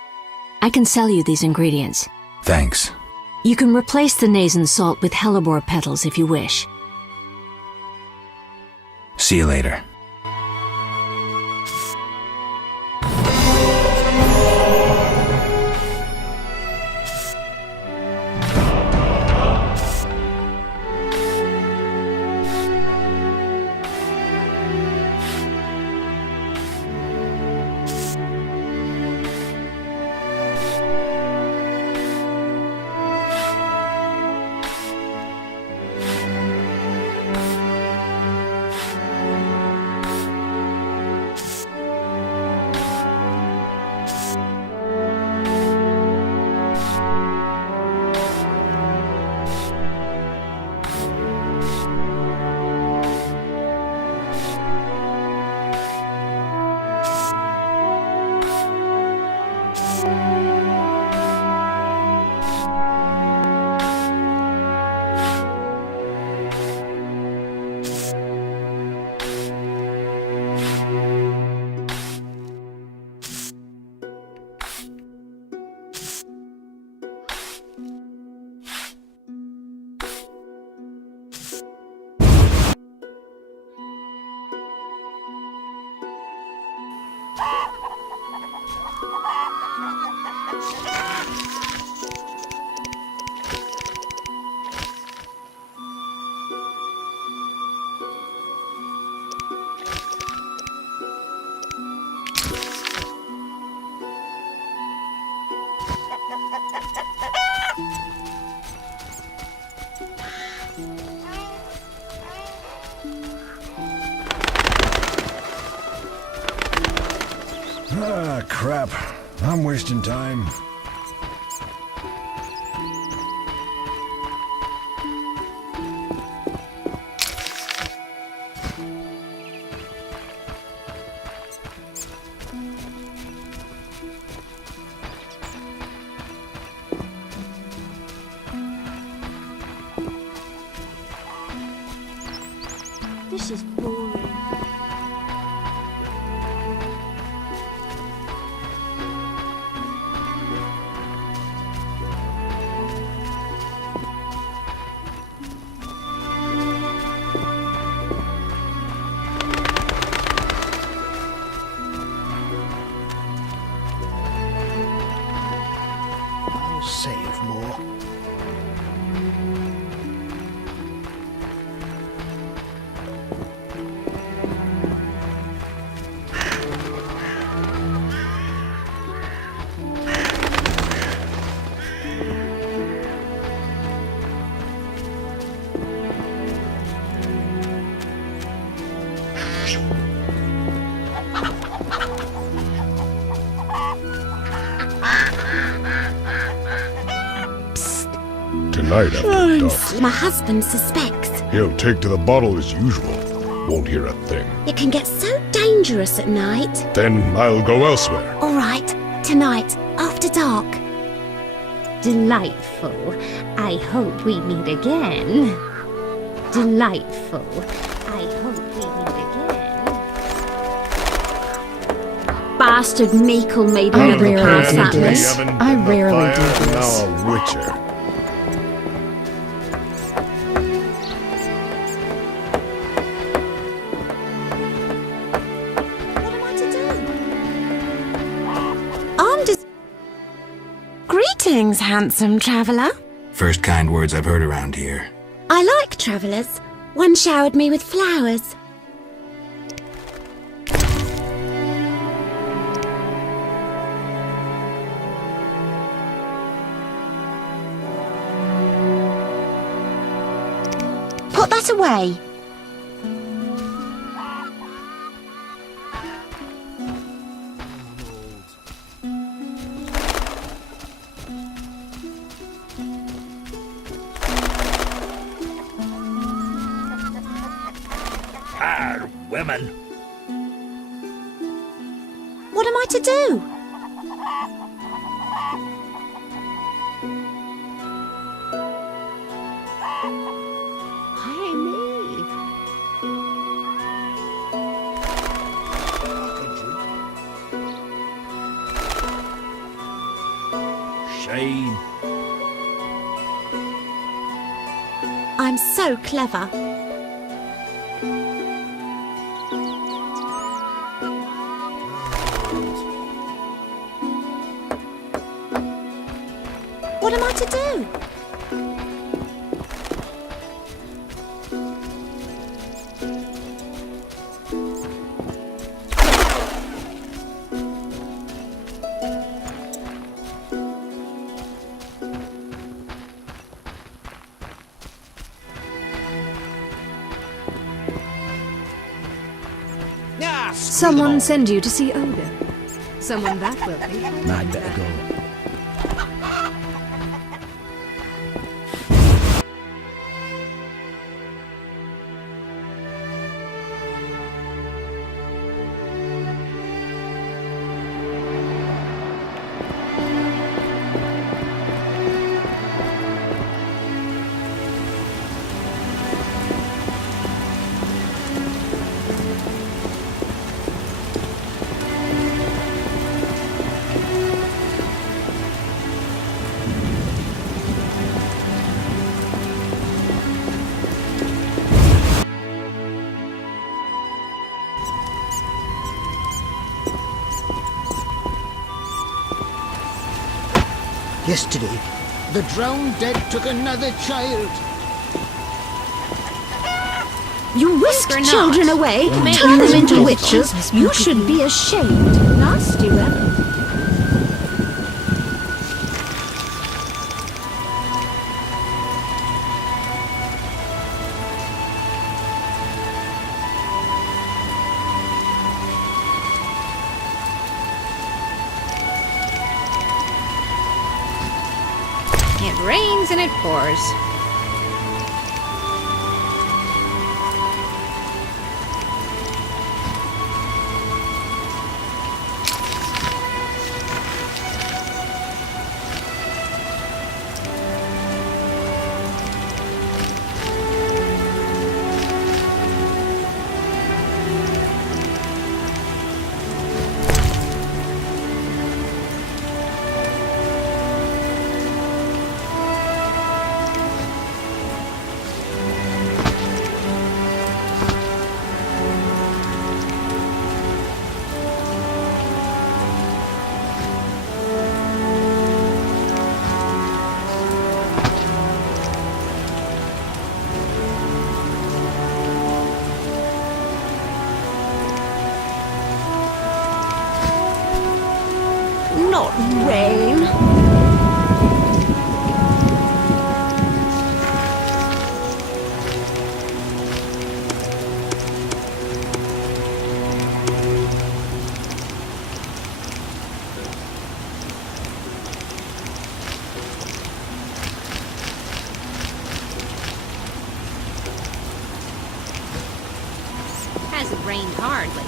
I can sell you these ingredients. Thanks. You can replace the Nazen salt with hellebore petals if you wish. See you later. Ah, crap. I'm wasting time. This is boring. I'll save more. Tonight after dark, My husband suspects. he'll take to the bottle as usual. Won't hear a thing. It can get so dangerous at night. Then I'll go elsewhere. All right, tonight, after dark. Delightful. I hope we meet again. Delightful. I hope we meet again. Bastard Meekle made another pass at us. I rarely do this. Now a witcher. I'm just... Greetings, handsome traveller. First kind words I've heard around here. I like travellers. One showered me with flowers. Put that away. Ah, women. What am I to do? Hi, me. Shame. I'm so clever. What am I to do? Someone send you to see Odin. Someone that will be. I'd better go. Yesterday, the drowned dead took another child. You whisk children away, turn them into witches. You should be ashamed. Nasty weather. It rains and it pours. Not rain. Hasn't rained hard lately.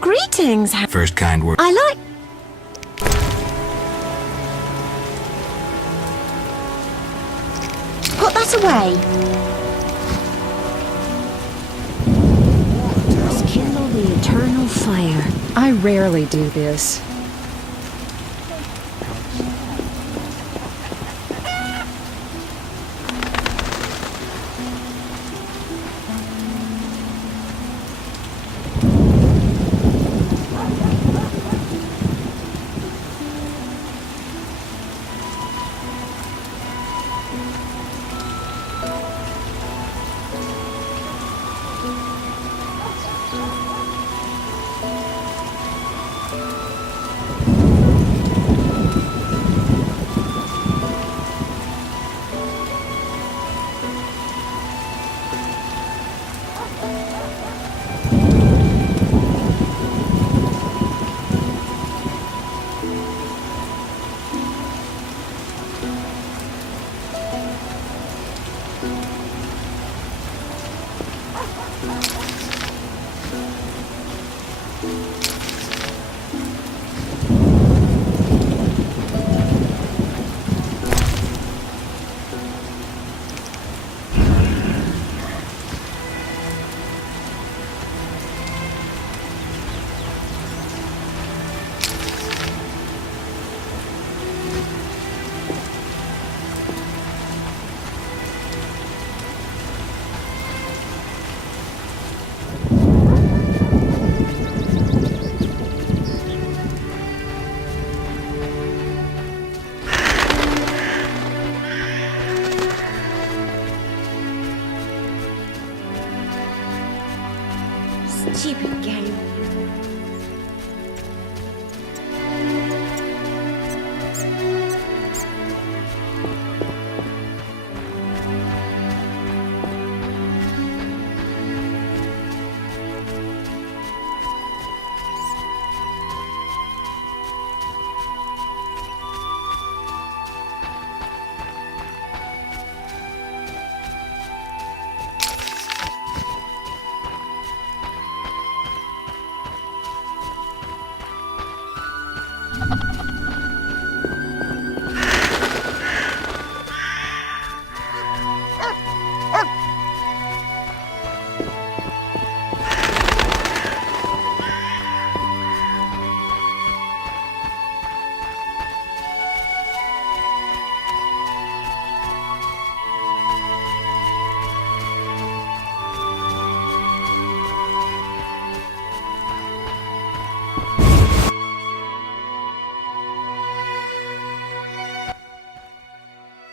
Greetings. First kind word. I like. Put that away. Let's kindle the eternal fire. I rarely do this. Stupid game.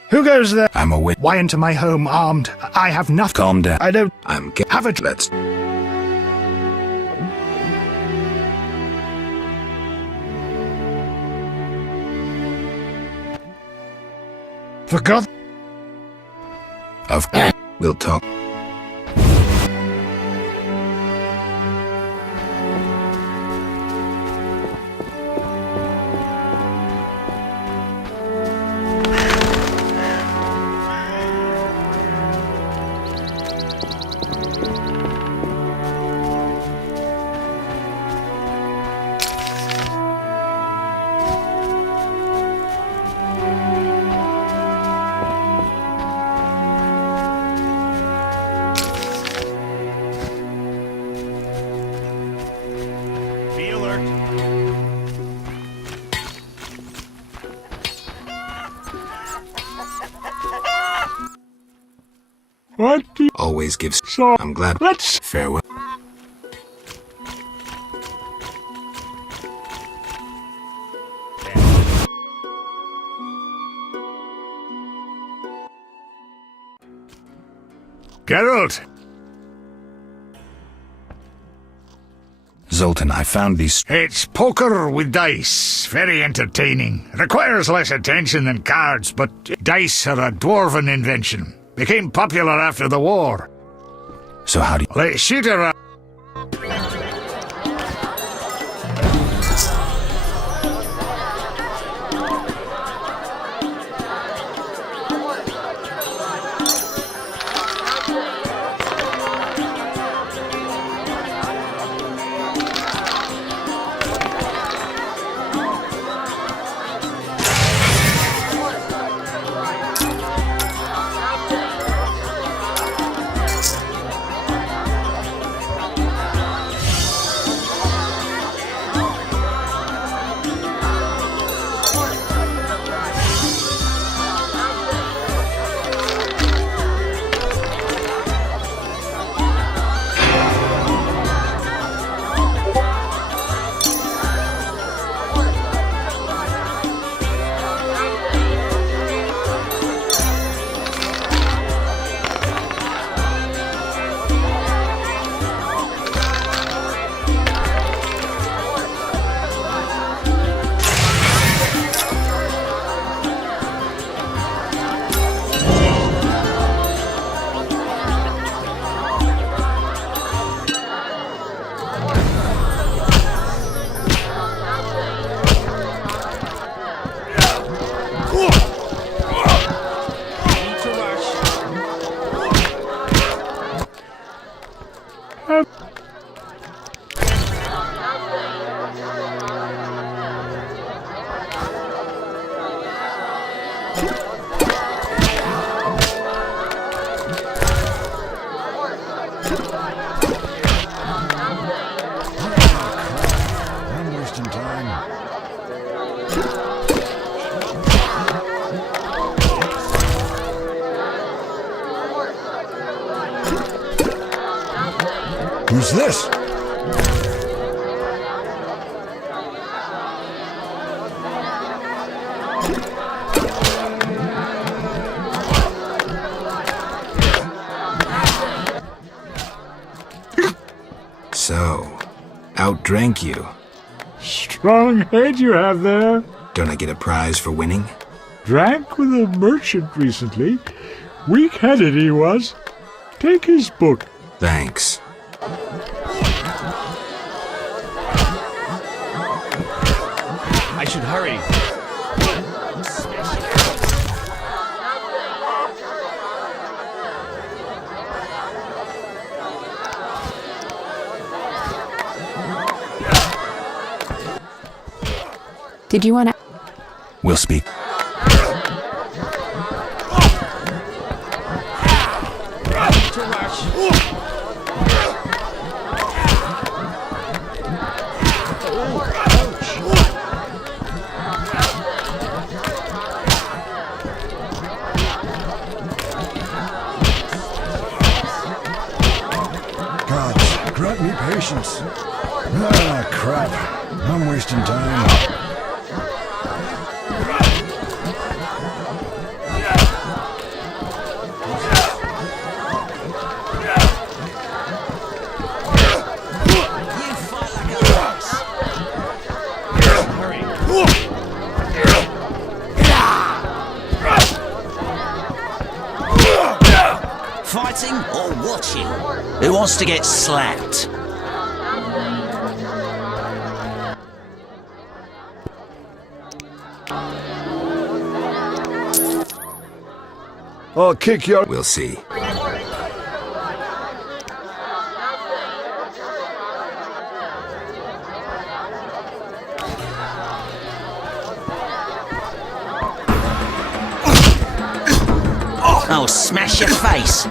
Who goes there? I'm a witch. Why enter my home armed? I have nothing. Calm down. I don't have a... Let's... Forgot. Of course. We'll talk. What? Always gives. So I'm glad. Let's farewell. Geralt. Zoltan, I found these. It's poker with dice. Very entertaining. Requires less attention than cards, but dice are a dwarven invention. Became popular after the war. So how do you... Let's shoot around. Who's this? So, outdrank you. Strong head you have there. Don't I get a prize for winning? Drank with a merchant recently. Weak-headed he was. Take his book. Thanks. I should hurry. Did you want to... We'll speak. Gods, grant me patience. Ah, crap. I'm wasting time. Fighting or watching? Who wants to get slapped? I'll kick your... We'll see. I'll smash your face.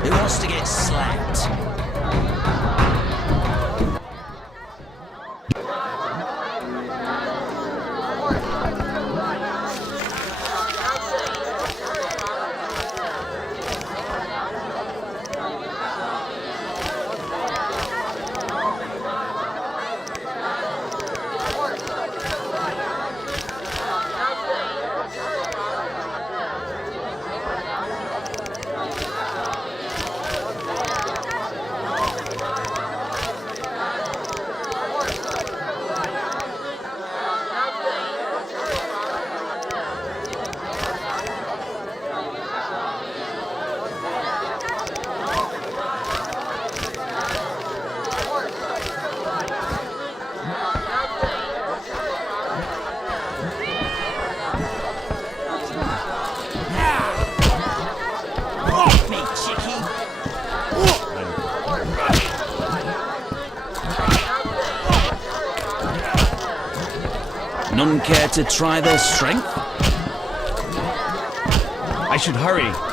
Who wants to get slapped? None care to try their strength? I should hurry.